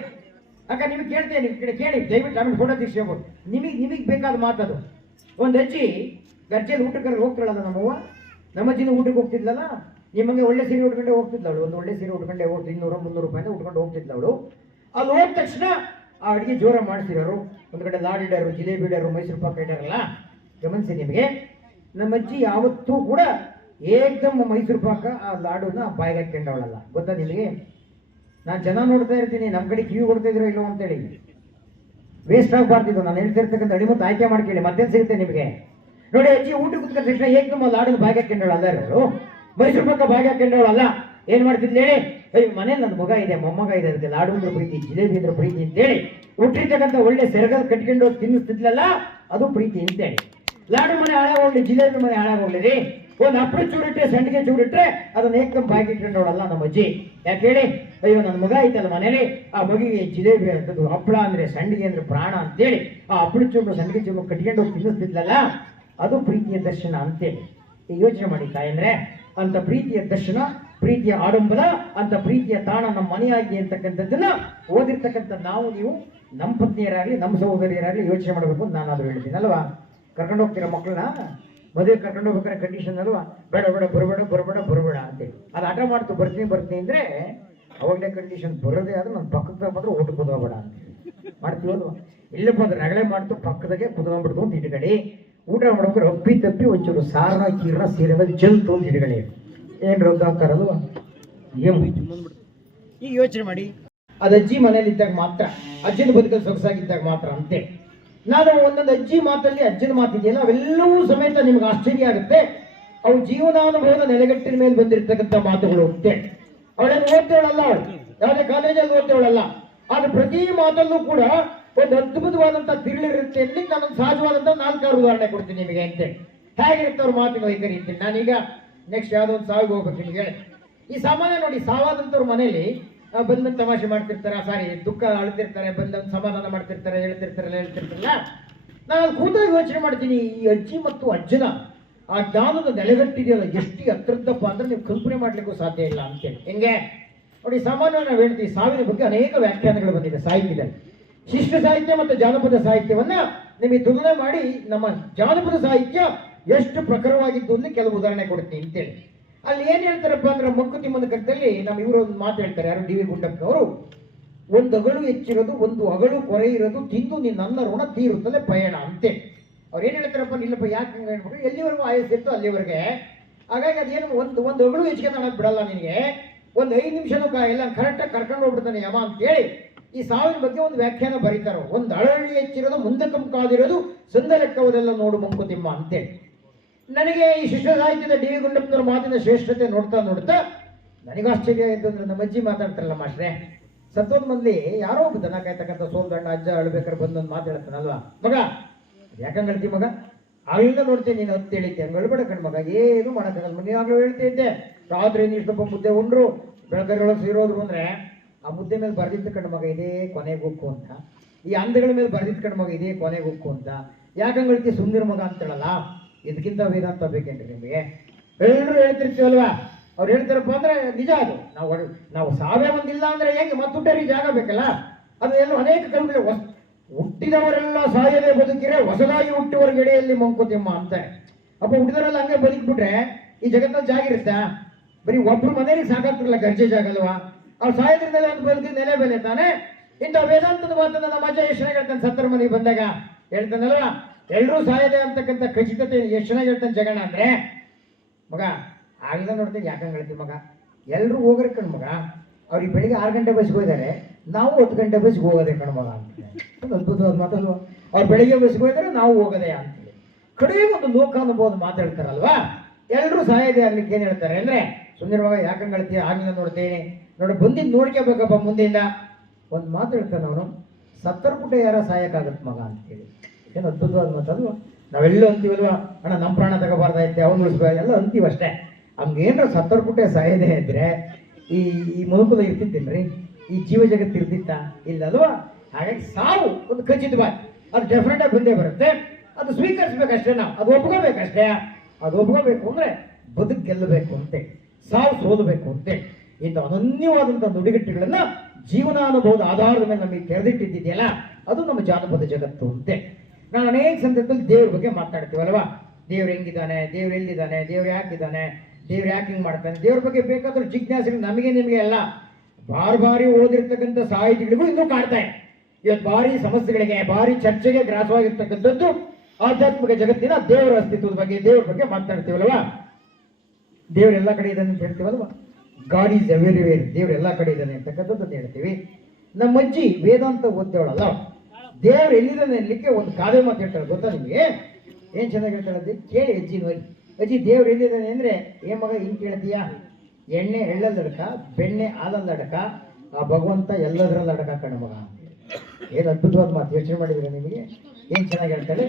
ಅಕ್ಕ. ನಿಮಗೆ ಕೇಳ್ತೇನೆ, ನಿಮ್ ಕಡೆ ಕೇಳಿ ದಯವಿಟ್ಟು. ಆಮೇಲೆ ಫೋಟೋ ತೆಗಿಸ್ಕೋಬೋದು. ನಿಮಗೆ ಬೇಕಾದ ಮಾತದು. ಒಂದು ಅಜ್ಜಿ ಗರ್ಜೆಯಲ್ಲಿ ಊಟಕ್ಕೆ ಹೋಗ್ತಾಳಲ್ಲ ನಮ್ಮವ್ವ, ನಮ್ಮ ಅಜ್ಜಿನ ಊಟಕ್ಕೆ ಹೋಗ್ತಿದ್ಲಲ್ಲ, ನಿಮಗೆ ಒಳ್ಳೆ ಸೀರೆ ಉಟ್ಕೊಂಡೆ ಹೋಗ್ತಿದ್ಲವಳು. ಒಂದು ಒಳ್ಳೆ ಸೀರೆ ಉಟ್ಕೊಂಡೆ ಹೋಗ್ತಿ 200-300 ರೂಪಾಯಿನ ಉಟ್ಕೊಂಡು ಹೋಗ್ತಿದ್ಲವಳು. ಅಲ್ಲಿ ಹೋದ ತಕ್ಷಣ ಆ ಅಡುಗೆ ಜೋರ ಮಾಡ್ತಿರೋರು, ಒಂದು ಕಡೆ ಲಾಡು ಇಡೋರು, ಜಿಲೇಬಿ ಇಡೋರು, ಮೈಸೂರು ಪಾಕ ಇಡೋರಲ್ಲ. ಗಮನಿಸಿ ನಿಮಗೆ, ನಮ್ಮ ಅಜ್ಜಿ ಯಾವತ್ತೂ ಕೂಡ ಏಕದಮ್ ಮೈಸೂರು ಪಾಕ ಆ ಲಾಡುನ ಬಾಯಿಗೆ ಹಾಕೊಂಡವಳಲ್ಲ. ಗೊತ್ತಾ ನಿಮಗೆ? ನಾನು ಜನ ನೋಡ್ತಾ ಇರ್ತೀನಿ, ನಮ್ಮ ಕಡೆ ಕಿವಿ ಕೊಡ್ತಾ ಇದ್ರೋ ಇಲ್ಲೋ ಅಂತೇಳಿ. ವೇಸ್ಟ್ ಆಗಬಾರ್ದಿದ್ದು ನಾನು ಹೇಳ್ತಿರ್ತಕ್ಕಂಥ ಅಡಿಮತ್ತು ಆಯ್ಕೆ ಮಾಡ್ಕೊಳ್ಳಿ, ಮತ್ತೇನು ಸಿಗುತ್ತೆ ನಿಮಗೆ ನೋಡಿ. ಅಜ್ಜಿ ಊಟ ಕುತ್ಕೊಂಡ ತಕ್ಷಣ ಏಕದಮ್ ಲಾಡನ್ನು ಬಾಯಿಗೆ ಹಾಕೊಂಡವಳಲ್ಲ ಇರೋರು, ಮೈಸೂರು ಪಾಕ ಬಾಯಿಗೆ ಹಾಕೊಂಡವಳಲ್ಲ. ಏನ್ ಮಾಡ್ತಿದ್ಲಿ ಹೇಳಿ? ಮನೇಲಿ ನನ್ನ ಮಗ ಇದೆ, ಮೊಮ್ಮಗ ಇದೆ, ಅದಕ್ಕೆ ಲಾಡು ಅಂದ್ರೆ ಪ್ರೀತಿ, ಜಿಲೇಬಿ ಅಂದ್ರೆ ಪ್ರೀತಿ ಅಂತೇಳಿ ಹುಟ್ಟಿರ್ತಕ್ಕಂಥ ಒಳ್ಳೆ ಸೆರಗಲ್ ಕಟ್ಕೊಂಡು ಹೋಗಿ ತಿನ್ನಿಸ್ತಿದ್ಲಲ್ಲ, ಅದು ಪ್ರೀತಿ ಅಂತೇಳಿ. ಲಾಡು ಮನೆ ಹಾಳಾಗೋಗ್ಲಿ, ಜಿಲೇಬಿ ಮನೆ ಹಾಳಾಗೋಗ್ಲಿ ರೀ, ಒಂದು ಹಪ್ಪಳ ಚೂರಿಟ್ರೆ, ಸಂಡಿಗೆ ಚೂರಿಟ್ರೆ ಅದನ್ನ ಏಕದಮ್ ಬಾಯಿಗೆ ಇಟ್ಕೊಂಡವಳಲ್ಲ ನಮ್ಮ ಅಜ್ಜಿ. ಯಾಕೆ ಹೇಳಿ? ಅಯ್ಯೋ ನನ್ನ ಮಗ ಐತಲ್ಲ ಮನೇಲಿ, ಆ ಮಗಿಗೆ ಜಿಲೇಬಿ ಅಂತದ್ದು, ಹಪ್ಪಳ ಅಂದ್ರೆ ಸಂಡಿಗೆ ಅಂದ್ರೆ ಪ್ರಾಣ ಅಂತೇಳಿ ಆ ಹಪ್ಪಳ ಚೂರು ಸಂಡಿಗೆ ಚೂರು ಕಟ್ಕೊಂಡು ಹೋಗಿ ತಿನ್ನಿಸ್ತಿದ್ಲಲ್ಲ, ಅದು ಪ್ರೀತಿಯ ದರ್ಶನ ಅಂತೇಳಿ. ಯೋಚನೆ ಮಾಡಿ ತಾಯಂದ್ರೆ, ಅಂತ ಪ್ರೀತಿಯ ದರ್ಶನ, ಪ್ರೀತಿಯ ಆಡಂಬರ, ಅಂತ ಪ್ರೀತಿಯ ತಾಣ ನಮ್ಮ ಮನೆಯಾಗಿ ಅಂತಕ್ಕಂಥದ್ದನ್ನ ಓದಿರ್ತಕ್ಕಂಥ ನಾವು ನೀವು ನಮ್ಮ ಪತ್ನಿಯರಾಗಲಿ ನಮ್ಮ ಸಹೋದರಿಯರಾಗಲಿ ಯೋಚನೆ ಮಾಡಬೇಕು ಅಂತ ನಾನಾದ್ರೂ ಹೇಳ್ತೀನಿ ಅಲ್ವಾ. ಕರ್ಕೊಂಡು ಹೋಗ್ತೀರಾ ಮಕ್ಕಳನ್ನ ಮದುವೆ ಕರ್ಕೊಂಡು ಹೋಗ್ಬೇಕಾದ್ರೆ ಕಂಡೀಷನ್ ಅಲ್ವಾ, ಬೇಡ ಬರಬೇಡ ಅಂತೇಳಿ. ಅದು ಆಟ ಮಾಡ್ತು ಬರ್ತೀನಿ ಅಂದ್ರೆ ಅವಾಗಲೇ ಕಂಡೀಷನ್ ಬರೋದೇ ಆದ್ರೆ ನನ್ನ ಪಕ್ಕದಾಗ ಮಾತ್ರ ಊಟ ಕುತ್ಕೋಬೇಡ ಅಂತ ಮಾಡ್ತೀವಲ್ವ. ಇಲ್ಲಪ್ಪ ಅಂದ್ರೆ ರಗಳೆ ಮಾಡ್ತು ಪಕ್ಕದಾಗೆ ಕುತ್ಕೊಂಡ್ಬಿಡ್ತು ಅಂತ ಇಟ್ಕಡಿ. ಊಟ ಮಾಡ್ಬೇಕಾದ್ರೆ ಅಪ್ಪಿ ತಪ್ಪಿ ಒಂಚೂರು ಸಾರನ ಕೀರನ ಸೀರೆ ಜಲ್ತು ಅಂತ ಇಟ್ಕಡಿ. ಏನು ರೊದ್ದ ಆಗ್ತಾರಲ್ವ. ಈಗ ಯೋಚನೆ ಮಾಡಿ, ಅದು ಅಜ್ಜಿ ಮನೇಲಿ ಇದ್ದಾಗ ಮಾತ್ರ, ಅಜ್ಜಿನ ಬದುಕಲ್ಲಿ ಸೊಗಸಾಗಿದ್ದಾಗ ಮಾತ್ರ ಅಂತೆ. ನಾನು ಒಂದೊಂದು ಅಜ್ಜಿ ಮಾತಲ್ಲಿ ಅಜ್ಜನ ಮಾತಿದೆಯಲ್ಲ, ಅವೆಲ್ಲವೂ ಸಮೇತ ನಿಮ್ಗೆ ಆಶ್ಚರ್ಯ ಆಗುತ್ತೆ. ಅವು ಜೀವನಾನುಭವದ ನೆಲೆಗಟ್ಟಿನ ಮೇಲೆ ಬಂದಿರತಕ್ಕಂಥ ಮಾತುಗಳು ಅಂತೆ. ಅವಳೇನು ಓದ್ತೇವಳಲ್ಲ, ಅವಳು ಯಾವುದೇ ಕಾಲೇಜಲ್ಲಿ ಓದ್ತೇವಳಲ್ಲ, ಆದ್ರೆ ಪ್ರತಿ ಮಾತಲ್ಲೂ ಕೂಡ ಒಂದು ಅದ್ಭುತವಾದಂಥ ತಿರುಳಿರುತ್ತೆ ಅಂತ ನಾನೊಂದು ಸಹಜವಾದಂಥ 4-6 ಉದಾಹರಣೆ ಕೊಡ್ತೀನಿ ನಿಮಗೆ ಅಂತೆ. ಹೇಗಿರುತ್ತೆ ಅವ್ರ ಮಾತಿನ ವೈಖರಿ ಇರ್ತೀನಿ. ನಾನೀಗ ನೆಕ್ಸ್ಟ್ ಯಾವುದೋ ಒಂದು ಸಾವಿಗೆ ಹೋಗ್ಬೇಕು ನಿಮಗೆ. ಈ ಸಾಮಾನ್ಯ ನೋಡಿ, ಸಾವಾದಂಥವ್ರ ಮನೇಲಿ ಬಂದು ತಮಾಷೆ ಮಾಡ್ತಿರ್ತಾರೆ, ಸಾರಿ ದುಃಖ ಅಳ್ತಿರ್ತಾರೆ, ಬಂದು ಸಮಾಧಾನ ಮಾಡ್ತಿರ್ತಾರೆ, ಹೇಳ್ತಿರ್ತಾರಲ್ಲ. ನಾನು ಅಲ್ಲಿ ಕೂತಾಗ ಯೋಚನೆ ಮಾಡ್ತೀನಿ, ಈ ಅಜ್ಜಿ ಮತ್ತು ಅಜ್ಜನ ಆ ಜ್ಞಾನದ ನೆಲೆಗಟ್ಟಿದೆಯಲ್ಲ ಎಷ್ಟು ಹತ್ರದ್ದಪ್ಪ ಅಂದ್ರೆ ನೀವು ಕಲ್ಪನೆ ಮಾಡ್ಲಿಕ್ಕೂ ಸಾಧ್ಯ ಇಲ್ಲ ಅಂತೇಳಿ. ಹೆಂಗೆ ನೋಡಿ, ಸಾಮಾನ್ಯವಾಗಿ ನಾವು ಹೇಳ್ತೀವಿ, ಸಾವಿನ ಬಗ್ಗೆ ಅನೇಕ ವ್ಯಾಖ್ಯಾನಗಳು ಬಂದಿದೆ ಸಾಹಿತ್ಯದಲ್ಲಿ. ಶಿಷ್ಟ ಸಾಹಿತ್ಯ ಮತ್ತು ಜಾನಪದ ಸಾಹಿತ್ಯವನ್ನ ನಿಮಗೆ ತುಲನೆ ಮಾಡಿ ನಮ್ಮ ಜಾನಪದ ಸಾಹಿತ್ಯ ಎಷ್ಟು ಪ್ರಖರವಾಗಿದ್ದು ಅಂತ ಕೆಲವು ಉದಾಹರಣೆ ಕೊಡ್ತೀನಿ ಅಂತೇಳಿ. ಅಲ್ಲಿ ಏನ್ ಹೇಳ್ತಾರಪ್ಪ ಅಂದ್ರೆ, ಮಂಕುತಿಮ್ಮನ ಕಗ್ಗದಲ್ಲಿ ನಮ್ಮ ಇವರು ಒಂದು ಮಾತು ಹೇಳ್ತಾರೆ, ಯಾರು ಡಿ ವಿ ಗುಂಡಪ್ಪನವರು, ಒಂದು ಅಗಳು ಹೆಚ್ಚಿರೋದು, ಒಂದು ಅಗಳು ಕೊರೆ ಇರೋದು, ತಿಂದು ನಿನ್ನ ಋಣ ತೀರುತ್ತಲೇ ಪಯಣ ಅಂತೆ. ಅವ್ರು ಏನ್ ಹೇಳ್ತಾರಪ್ಪ, ಇಲ್ಲಪ್ಪ ಯಾಕೆ ಹಂಗೆ ಹೇಳ್ಬಿಟ್ಟು, ಎಲ್ಲಿವರೆಗೂ ಆಯಸ್ಸಿತ್ತು ಅಲ್ಲಿವರೆಗೆ ಹಾಗಾಗಿ ಅದೇನು ಒಂದು ಒಗಳು ಹೆಚ್ಚಿಗೆ ಮಾಡೋಕೆ ಬಿಡಲ್ಲ ನಿನಗೆ. ಒಂದು 5 ನಿಮಿಷನೂ ಎಲ್ಲ ಕರೆಕ್ಟಾಗಿ ಕರ್ಕೊಂಡು ಹೋಗ್ಬಿಡ್ತಾನೆ ಯಮ ಅಂತೇಳಿ ಈ ಸಾವಿನ ಬಗ್ಗೆ ಒಂದು ವ್ಯಾಖ್ಯಾನ ಬರೀತಾರೋ. ಒಂದು ಅಳವಳಿ ಹೆಚ್ಚಿರೋದು ಮುಂದಕ್ಕೆ ಕಾದಿರೋದು ಸಂದಲೆಕ್ಕವದೆಲ್ಲ ನೋಡು ಮಂಕುತಿಮ್ಮ ಅಂತೇಳಿ. ನನಗೆ ಈ ಶಿಷ್ಟ ಸಾಹಿತ್ಯದ ಡಿ ವಿ ಗುಂಡಪ್ಪನವ್ರ ಮಾತಿನ ಶ್ರೇಷ್ಠತೆ ನೋಡ್ತಾ ನನಗೆ ಆಶ್ಚರ್ಯ ಆಯಿತು. ಅಂದ್ರೆ ನಮ್ಮ ಅಜ್ಜಿ ಮಾತಾಡ್ತಾರಲ್ಲ ಮಾಸ್ಟ್ರೆ, ಸತ್ತೋದ್ ಮಂದಿ ಯಾರೋ ಒಬ್ಬ ದನ ಕಾಯ್ತಕ್ಕಂಥ ಸೋಲ್ಗಣ್ಣ ಅಜ್ಜ ಅಳ್ಬೇಕಾದ್ರೆ ಬಂದೊಂದು ಮಾತು ಹೇಳ್ತಾನಲ್ವಾ, ಮಗ ಯಾಕಂಗೆ ಹೇಳ್ತೀವಿ ಮಗ, ಆಗಿಂದ ನೋಡ್ತೀನಿ ನೀನು ಹೊತ್ತು ಹೇಳಿದ್ದೆ ಹಂಗೆ ಹೇಳ್ಬೇಡ ಕಣ್ ಮಗ, ಏನು ಮಾಡೋಕ್ಕಾಗಲ್ಲ. ಮನೆ ಆಗಲೂ ಹೇಳ್ತಿದ್ದೆ, ರಾತ್ರಿ ಇಷ್ಟೊಬ್ಬ ಮುದ್ದೆ ಉಂಡ್ರು ಬೆಳಕರಿಯೊಳಗೆ ಸೇರೋದ್ರು ಅಂದರೆ ಆ ಮುದ್ದೆ ಮೇಲೆ ಬರ್ದಿತ್ತು ಕಣ್ ಮಗ ಇದೇ ಕೊನೆಗುಕ್ಕು ಅಂತ, ಈ ಅಂದಗಳ ಮೇಲೆ ಬರ್ದಿತ್ತು ಕಣ್ ಮಗ ಇದೇ ಕೊನೆಗುಕ್ಕು ಅಂತ. ಯಾಕಂಗೆ ಹೇಳ್ತೀವಿ ಸುಂದರ ಮಗ ಅಂತೇಳಲ್ಲ, ಇದಕ್ಕಿಂತ ವೇದಾಂತ ಬೇಕೇನ್ರಿ ನಿಮಗೆ? ಎಲ್ಲರೂ ಹೇಳ್ತಿರ್ತೀವಲ್ವಾ, ಅವ್ರು ಹೇಳ್ತಾರಪ್ಪ ಅಂದ್ರೆ ನಿಜ ಅದು. ನಾವು ಸಾವೇ ಒಂದಿಲ್ಲ ಅಂದ್ರೆ ಹೆಂಗೆ ಮತ್ತುಟ್ಟರಿ ಜಾಗ ಬೇಕಲ್ಲ. ಅದು ಎಲ್ಲ ಅನೇಕ ಕವಿಗಳು ಹುಟ್ಟಿದವರೆಲ್ಲ ಸಾಯದೆ ಬದುಕಿರೆ ಹೊಸದಾಗಿ ಹುಟ್ಟುವರ ಗೆಡೆಯಲ್ಲಿ ಮಂಕುತಿಮ್ಮ ಅಂತಾರೆ. ಅಪ್ಪ ಹುಟ್ಟಿದವರೆಲ್ಲ ಹಂಗೆ ಬದುಕ್ಬಿಟ್ರೆ ಈ ಜಗತ್ತಲ್ಲಿ ಜಾಗ ಇರುತ್ತಾ? ಬರೀ ಒಬ್ರು ಮನೇಲಿ ಸಾಕಾಗ್ತಿರಲ್ಲ, ಗರ್ಜೆ ಜಾಗ ಅಲ್ವಾ? ಅವ್ರು ಸಾಯೋದ್ರಿಂದಲೇ ಒಂದು ಬದುಕಿದ ನೆಲೆ ಬೆಲೆ ತಾನೆ. ಇಂಥ ವೇದಾಂತದ ಮಾತನ್ನ ನಮ್ಮ ಅಜ್ಜ ಎಷ್ಟು ಚೆನ್ನಾಗಿ ಹೇಳ್ತಾನೆ, ಸತ್ತರ ಮನೆಗೆ ಬಂದಾಗ ಹೇಳ್ತಾನಲ್ವಾ, ಎಲ್ಲರೂ ಸಾಯದೆ ಅಂತಕ್ಕಂಥ ಖಚಿತತೆ ಎಷ್ಟು ಚೆನ್ನಾಗಿ ಹೇಳ್ತಾನೆ ಜಗಣ ಅಂದ್ರೆ. ಮಗ ಆಗಿಲ್ಲ ನೋಡ್ತೀನಿ ಯಾಕಂಗೆ ಹೇಳ್ತೀವಿ ಮಗ, ಎಲ್ಲರೂ ಹೋಗ್ರಿ ಕಣ್ ಮಗ, ಅವ್ರಿಗೆ ಬೆಳಿಗ್ಗೆ 6 ಗಂಟೆ ಬಸ್ಗೆ ಹೋಗಿದ್ದಾರೆ, ನಾವು 10 ಗಂಟೆ ಬಸ್ಗೆ ಹೋಗೋದೆ ಕಣ್ ಮಗ ಅಂತ. ಒಂದು ಅದ್ಭುತವಾದ ಮಾತಲ್ವ? ಅವ್ರು ಬೆಳಿಗ್ಗೆ ಬಸ್ಗೆ ಹೋಗಿದ್ದಾರೆ, ನಾವು ಹೋಗೋದೆ ಅಂತೇಳಿ ಕಡೆಗೆ ಒಂದು ಲೋಕಾನುಭವದ ಮಾತಾಡ್ತಾರಲ್ವಾ. ಎಲ್ಲರೂ ಸಾಯೋದೇ ಆಗ್ಲಿಕ್ಕೆ ಏನು ಹೇಳ್ತಾರೆ ಅಂದ್ರೆ, ಸುಂದರ ಮಗ ಯಾಕಂಗೆ ಹೇಳ್ತೀವಿ, ಆಗಿಲ್ಲ ನೋಡ್ತೇನೆ ನೋಡಿ ಬಂದಿದ್ದು ನೋಡ್ಕೋಬೇಕಪ್ಪ ಮುಂದೆಯಿಂದ. ಒಂದು ಮಾತು ಹೇಳ್ತಾನೆ ಅವನು, ಸತ್ತರ ಪುಟ ಯಾರ ಸಾಯಕ್ಕಾಗತ್ತೆ ಮಗ ಅಂತೇಳಿ. ಏನು ಅದ್ಭುತವಾದ ಮಾತಲ್ವ? ನಾವೆಲ್ಲ ಅಂತೀವಲ್ವಾ, ಅಣ್ಣ ನಮ್ಮ ಪ್ರಾಣ ತಗೋಬಾರ್ದೈತೆ ಅವ್ನು ಉಳಿಸ್ಬೇಕು ಎಲ್ಲ ಅಂತೀವಿ ಅಷ್ಟೇ. ಹಂಗೇನ್ರ ಸತ್ತರ ಪುಟೆ ಸಾಯದೆ ಇದ್ರೆ ಈ ಮನುಕುಲ ಇರ್ತಿತ್ತೇನ್ರಿ? ಈ ಜೀವ ಜಗತ್ತು ಇರ್ತಿತ್ತ? ಇಲ್ಲಲ್ವಾ? ಹಾಗಾಗಿ ಸಾವು ಒಂದು ಖಚಿತವಾಗಿ ಅದು ಡೆಫಿನೆಟ್ ಆಗಿ ಬಂದೇ ಬರುತ್ತೆ. ಅದು ಸ್ವೀಕರಿಸ್ಬೇಕಷ್ಟೇ, ನಾವು ಅದು ಒಪ್ಕೋಬೇಕಷ್ಟೇ. ಅದು ಒಪ್ಕೋಬೇಕು ಅಂದ್ರೆ ಬದುಕು ಗೆಲ್ಲಬೇಕು ಅಂತೆ, ಸಾವು ಸೋಲಬೇಕು ಅಂತೆ. ಇಂಥ ಅನನ್ಯವಾದಂಥ ನುಡಿಗಟ್ಟುಗಳನ್ನ ಜೀವನಾನುಭವದ ಆಧಾರದ ಮೇಲೆ ನಮಗೆ ತೆರೆದಿಟ್ಟಿದೆಯಲ್ಲ, ಅದು ನಮ್ಮ ಜಾನಪದ ಜಗತ್ತು ಅಂತೆ. ನಾನು ಅನೇಕ ಸಂದರ್ಭದಲ್ಲಿ ದೇವ್ರ ಬಗ್ಗೆ ಮಾತಾಡ್ತೀವಲ್ವಾ, ದೇವ್ರು ಹೆಂಗಿದ್ದಾನೆ, ದೇವ್ರು ಎಲ್ಲಿದ್ದಾನೆ, ದೇವ್ರು ಯಾಕಿದ್ದಾನೆ, ದೇವ್ರು ಯಾಕೆ ಹಿಂಗೆ ಮಾಡ್ತಾನೆ, ದೇವ್ರ ಬಗ್ಗೆ ಬೇಕಾದ್ರೂ ಜಿಜ್ಞಾಸೆಗಳು ನಮಗೆ ನಿಮಗೆ ಎಲ್ಲ ಬಾರಿ ಓದಿರ್ತಕ್ಕಂಥ ಸಾಹಿತಿಗಳಿಗೂ ಇನ್ನೂ ಕಾಡ್ತಾ ಇದೆ. ಇವತ್ತು ಭಾರಿ ಸಮಸ್ಯೆಗಳಿಗೆ ಭಾರಿ ಚರ್ಚೆಗೆ ಗ್ರಾಸವಾಗಿರ್ತಕ್ಕಂಥದ್ದು ಆಧ್ಯಾತ್ಮಿಕ ಜಗತ್ತಿನ ದೇವರ ಅಸ್ತಿತ್ವದ ಬಗ್ಗೆ, ದೇವ್ರ ಬಗ್ಗೆ ಮಾತಾಡ್ತೀವಲ್ವಾ. ದೇವ್ರ ಎಲ್ಲ ಕಡೆ ಇದ್ದಾನೆ ಅಂತ ಹೇಳ್ತೀವಲ್ವಾ, ಗಾಡ್ ಈಸ್ ಎವ್ರಿವೇರ್, ದೇವ್ರ ಎಲ್ಲ ಕಡೆ ಇದ್ದಾನೆ ಅಂತಕ್ಕಂಥದ್ದು ಹೇಳ್ತೀವಿ. ನಮ್ಮ ಅಜ್ಜಿ ವೇದಾಂತ ಓದ್ತೇವಳಲ್ಲ, ದೇವ್ರು ಎಲ್ಲಿದ್ದಾನೆ ಅನ್ಲಿಕ್ಕೆ ಒಂದು ಕಾವ್ಯ ಮಾತು ಹೇಳ್ತಾಳೆ ಗೊತ್ತಾ ನಿಮಗೆ? ಏನು ಚೆನ್ನಾಗಿ ಹೇಳ್ತಾಳೆ ಕೇಳಿ ಅಜ್ಜಿ ನೋಡಿ. ಅಜ್ಜಿ ದೇವ್ರು ಎಲ್ಲಿದ್ದಾನೆ ಅಂದರೆ, ಏನ್ ಮಗ ಹಿಂಗೆ ಕೇಳ್ತೀಯಾ, ಎಣ್ಣೆ ಎಳ್ಳಲ್ಲಿ ಅಡಕ, ಬೆಣ್ಣೆ ಹಾಲಲ್ಲಿ ಅಡಕ, ಆ ಭಗವಂತ ಎಲ್ಲದರಲ್ಲಿ ಅಡಕ ಕಣ ಮಗ. ಏನು ಅದ್ಭುತವಾದ ಮಾತು, ಯೋಚನೆ ಮಾಡಿದ್ರೆ ನಿಮಗೆ ಏನು ಚೆನ್ನಾಗಿ ಹೇಳ್ತಾಳೆ.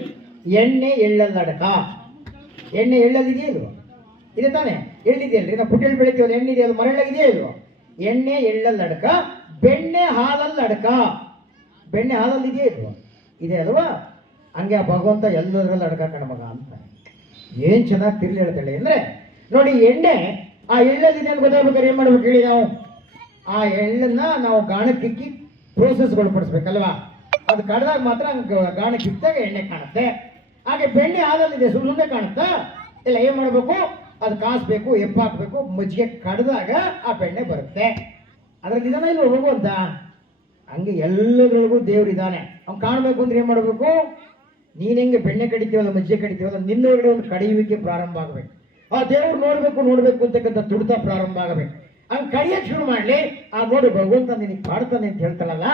ಎಣ್ಣೆ ಎಳ್ಳಲ್ಲಿ ಅಡಕ, ಎಣ್ಣೆ ಎಳ್ಳಲ್ಲಿ ಇದೆಯಾ ಇಲ್ವ? ಇದೆ ತಾನೆ, ಎಳ್ಳಿದೆಯಲ್ರಿ, ನಾವು ಪುಟ್ಟೆಳ್ಳು ಬೆಳಿತೀವಲ್ಲ, ಎಣ್ಣೆ ಇದೆಯಲ್ಲ, ಮರಳಾಗಿದೆಯಾ ಇಲ್ವ? ಎಣ್ಣೆ ಎಳ್ಳಲ್ಲಿ ಅಡಕ, ಬೆಣ್ಣೆ ಹಾಲಲ್ಲಿ ಅಡಕ, ಬೆಣ್ಣೆ ಹಾಲಲ್ಲಿ ಇದೆಯಾ ಇಲ್ವ? ಇದೆ ಅಲ್ವಾ? ಹಂಗೆ ಆ ಭಗವಂತ ಎಲ್ಲದರಲ್ಲಿ ಅಡಕ ಕಣ ಮಗ ಅಂತ. ಏನು ಚೆನ್ನಾಗಿ ತಿರ್ಲಿ ಹೇಳ್ತಾಳೆ ಅಂದರೆ ನೋಡಿ, ಎಣ್ಣೆ ಆ ಎಳ್ಳಲ್ಲಿದೆ ಅಂತ ಗೊತ್ತಾಗ್ಬೇಕಾದ್ರೆ ಏನು ಮಾಡ್ಬೇಕು ಹೇಳಿ? ನಾವು ಆ ಎಳ್ಳನ್ನ ನಾವು ಗಾಣಕ್ಕಿಕ್ಕಿ ಪ್ರೋಸೆಸ್ಗೊಳಪಡಿಸ್ಬೇಕಲ್ವಾ? ಅದು ಕಡ್ದಾಗ ಮಾತ್ರ ಗಾಣಕ್ಕಿಕ್ಕಿದಾಗ ಎಣ್ಣೆ ಕಾಣುತ್ತೆ. ಹಾಗೆ ಬೆಣ್ಣೆ ಹಾಲಲ್ಲಿದೆ ಸುಮ್ಮನೆ ಕಾಣುತ್ತಾ ಇಲ್ಲ? ಏನು ಮಾಡಬೇಕು? ಅದು ಕಾಸಬೇಕು, ಎಪ್ಪಾಕಬೇಕು, ಮಜ್ಜಿಗೆ ಕಡ್ದಾಗ ಆ ಬೆಣ್ಣೆ ಬರುತ್ತೆ. ಅದ್ರಲ್ಲಿ ಇದಾನ ಇಲ್ಲ ಹೋಗುವಂತ? ಹಂಗೆ ಎಲ್ಲದ್ರೊಳಗೂ ದೇವ್ರು ಇದ್ದಾನೆ. ಅವ್ನು ಕಾಣಬೇಕು ಅಂದ್ರೆ ಏನು ಮಾಡಬೇಕು? ನೀನು ಹೆಂಗೆ ಬೆಣ್ಣೆ ಕಡಿತೀವಲ್ಲ, ಮಜ್ಜಿಗೆ ಕಡಿತೀವಲ್ಲ, ನಿನ್ನೊಳಗಡೆ ಒಂದು ಕಡಿಯುವಿಕೆ ಪ್ರಾರಂಭ ಆಗಬೇಕು. ಆ ದೇವ್ರು ನೋಡ್ಬೇಕು ಅಂತಕ್ಕಂಥ ತುಡಿತ ಪ್ರಾರಂಭ ಆಗಬೇಕು. ಹಂಗೆ ಕಡಿಯಕ್ಕೆ ಶುರು ಮಾಡಲಿ, ಆ ನೋಡಿ ಭಗವಂತ ನಿನಗೆ ಕಾಡ್ತಾನೆ ಅಂತ ಹೇಳ್ತಾಳಲ್ಲ,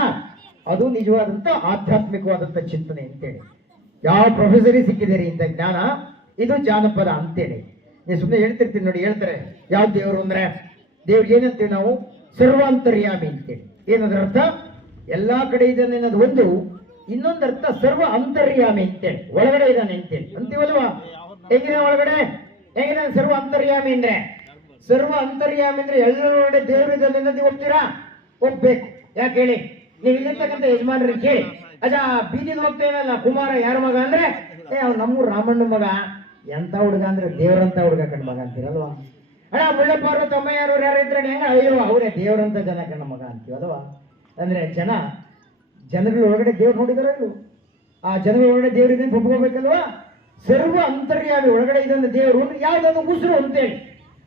ಅದು ನಿಜವಾದಂಥ ಆಧ್ಯಾತ್ಮಿಕವಾದಂಥ ಚಿಂತನೆ ಅಂತೇಳಿ. ಯಾವ ಪ್ರೊಫೆಸರಿಗೆ ಸಿಕ್ಕಿದ್ದೀರಿ ಇಂಥ ಜ್ಞಾನ? ಇದು ಜಾನಪದ ಅಂತೇಳಿ. ನೀವು ಸುಮ್ಮನೆ ಹೇಳ್ತಿರ್ತೀನಿ ನೋಡಿ, ಹೇಳ್ತಾರೆ ಯಾವ ದೇವರು ಅಂದರೆ, ದೇವ್ರಿಗೆ ಏನಂತೀವಿ ನಾವು? ಸರ್ವಾಂತರ್ಯಾಮಿ ಅಂತೇಳಿ. ಏನದ್ರ ಅರ್ಥ? ಎಲ್ಲ ಕಡೆ ಇದ್ದಾನೆ ಅನ್ನೋದು ಒಂದು, ಇನ್ನೊಂದು ಅರ್ಥ ಸರ್ವ ಅಂತರ್ಯಾಮಿ ಅಂತೇಳಿ, ಒಳಗಡೆ ಇದ್ದಾನೆ ಅಂತೇಳಿ ಅಂತೀವಲ್ವಾ? ಹೇಗಿದೆ ಒಳಗಡೆ? ಹೇಗಿದೆ ಸರ್ವ ಅಂತರ್ಯಾಮಿ ಅಂದ್ರೆ? ಸರ್ವ ಅಂತರ್ಯಾಮಿ ಅಂದ್ರೆ ಎಲ್ಲರೊಳಗಡೆ ದೇವರು ಇದ್ದಾನೆ ಅನ್ನೋದು ಒಪ್ತೀರಾ? ಒಪ್ಬೇಕು. ಯಾಕೆ ಹೇಳಿ? ನೀವು ಇಲ್ಲಿರ್ತಕ್ಕಂಥ ಯಜಮಾನ್ರಿಗೆ ಕೇಳಿ, ಅಜ್ಜ ಬೀದಿಗೆ ಹೋಗ್ತೇನಲ್ಲ ಕುಮಾರ ಯಾರ ಮಗ ಅಂದ್ರೆ, ಅವ್ನು ನಮ್ಮೂರು ರಾಮಣ್ಣ ಮಗ. ಎಂತ ಹುಡುಗ ಅಂದ್ರೆ ದೇವರಂತ ಹುಡುಗ ಕಣ್ಣ ಮಗ ಅಂತೀರಲ್ವಾ? ಅಣ್ಣ ಮುಳ್ಳೆ ಪಾರ್ವತ ಅಮ್ಮಯ್ಯರು ಯಾರು ಇದ್ರೆ ಹೆಂಗ, ಅಯ್ಯೋ ಅವರೇ ದೇವರಂತ ಜನ ಕಣ್ಣ ಮಗ ಅಂತೀವಲ್ವಾ? ಅಂದ್ರೆ ಜನಗಳ ಒಳಗಡೆ ದೇವ್ರು ನೋಡಿದಾರ ಇಲ್ವ? ಆ ಜನಗಳ ಒಳಗಡೆ ದೇವರಿದೆ ಒಪ್ಕೋಬೇಕಲ್ವಾ? ಸರ್ವ ಅಂತರ್ಯಾಮಿ ಒಳಗಡೆ ಇದ್ದಂತ ದೇವರು ಯಾವ್ದಾದ್ರು ಉಸಿರು ಅಂತೇಳಿ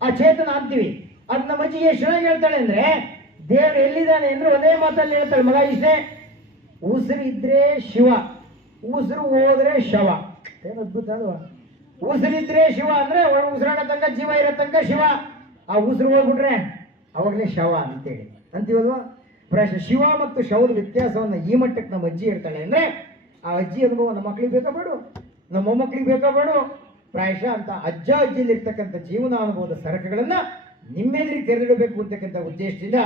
ಆ ಚೇತನ ಅಂತೀವಿ. ಅದು ನಮ್ಮ ಅಜ್ಜಿ ಎಷ್ಟು ಚೆನ್ನಾಗಿ ಹೇಳ್ತಾಳೆ ಅಂದ್ರೆ, ದೇವ್ರು ಎಲ್ಲಿದ್ದಾನೆ ಅಂದ್ರೆ ಒಂದೇ ಮಾತಲ್ಲಿ ಹೇಳ್ತಾಳೆ, ಮಗ ಇಷ್ಟೇ, ಉಸಿರು ಇದ್ರೆ ಶಿವ, ಉಸಿರು ಹೋದ್ರೆ ಶವ. ಏನು ಅದ್ಭುತ ಅಲ್ವಾ? ಉಸಿರಿದ್ರೆ ಶಿವ ಅಂದ್ರೆ ಉಸಿರಾಡೋ ತನಕ ಜೀವ ಇರೋ ತನಕ ಶಿವ. ಆ ಉಸಿರು ಹೋಗ್ಬಿಟ್ರೆ ಅವಾಗಲೇ ಶವ ಅಂತೇಳಿ ಅಂತೀವಲ್ವಾ. ಪ್ರಾಯಶಃ ಶಿವ ಮತ್ತು ಶವದ ವ್ಯತ್ಯಾಸವನ್ನು ಈ ಮಟ್ಟಕ್ಕೆ ನಮ್ಮ ಅಜ್ಜಿ ಹೇಳ್ತಾಳೆ ಅಂದ್ರೆ ಆ ಅಜ್ಜಿ ಅನುಭವ ನಮ್ಮ ಮಕ್ಕಳಿಗೆ ಬೇಕಾ ಬೇಡ, ನಮ್ಮ ಮೊಮ್ಮಕ್ಕಳಿಗೆ ಬೇಕಾ ಬೇಡ. ಪ್ರಾಯಶಃ ಅಂತ ಅಜ್ಜ ಅಜ್ಜಿಯಲ್ಲಿರ್ತಕ್ಕಂಥ ಜೀವನಾನುಭವದ ಸರಕುಗಳನ್ನ ನಿಮ್ಮೆದುರಿಗೆ ತೆರೆದಿಡಬೇಕು ಅಂತಕ್ಕಂಥ ಉದ್ದೇಶದಿಂದ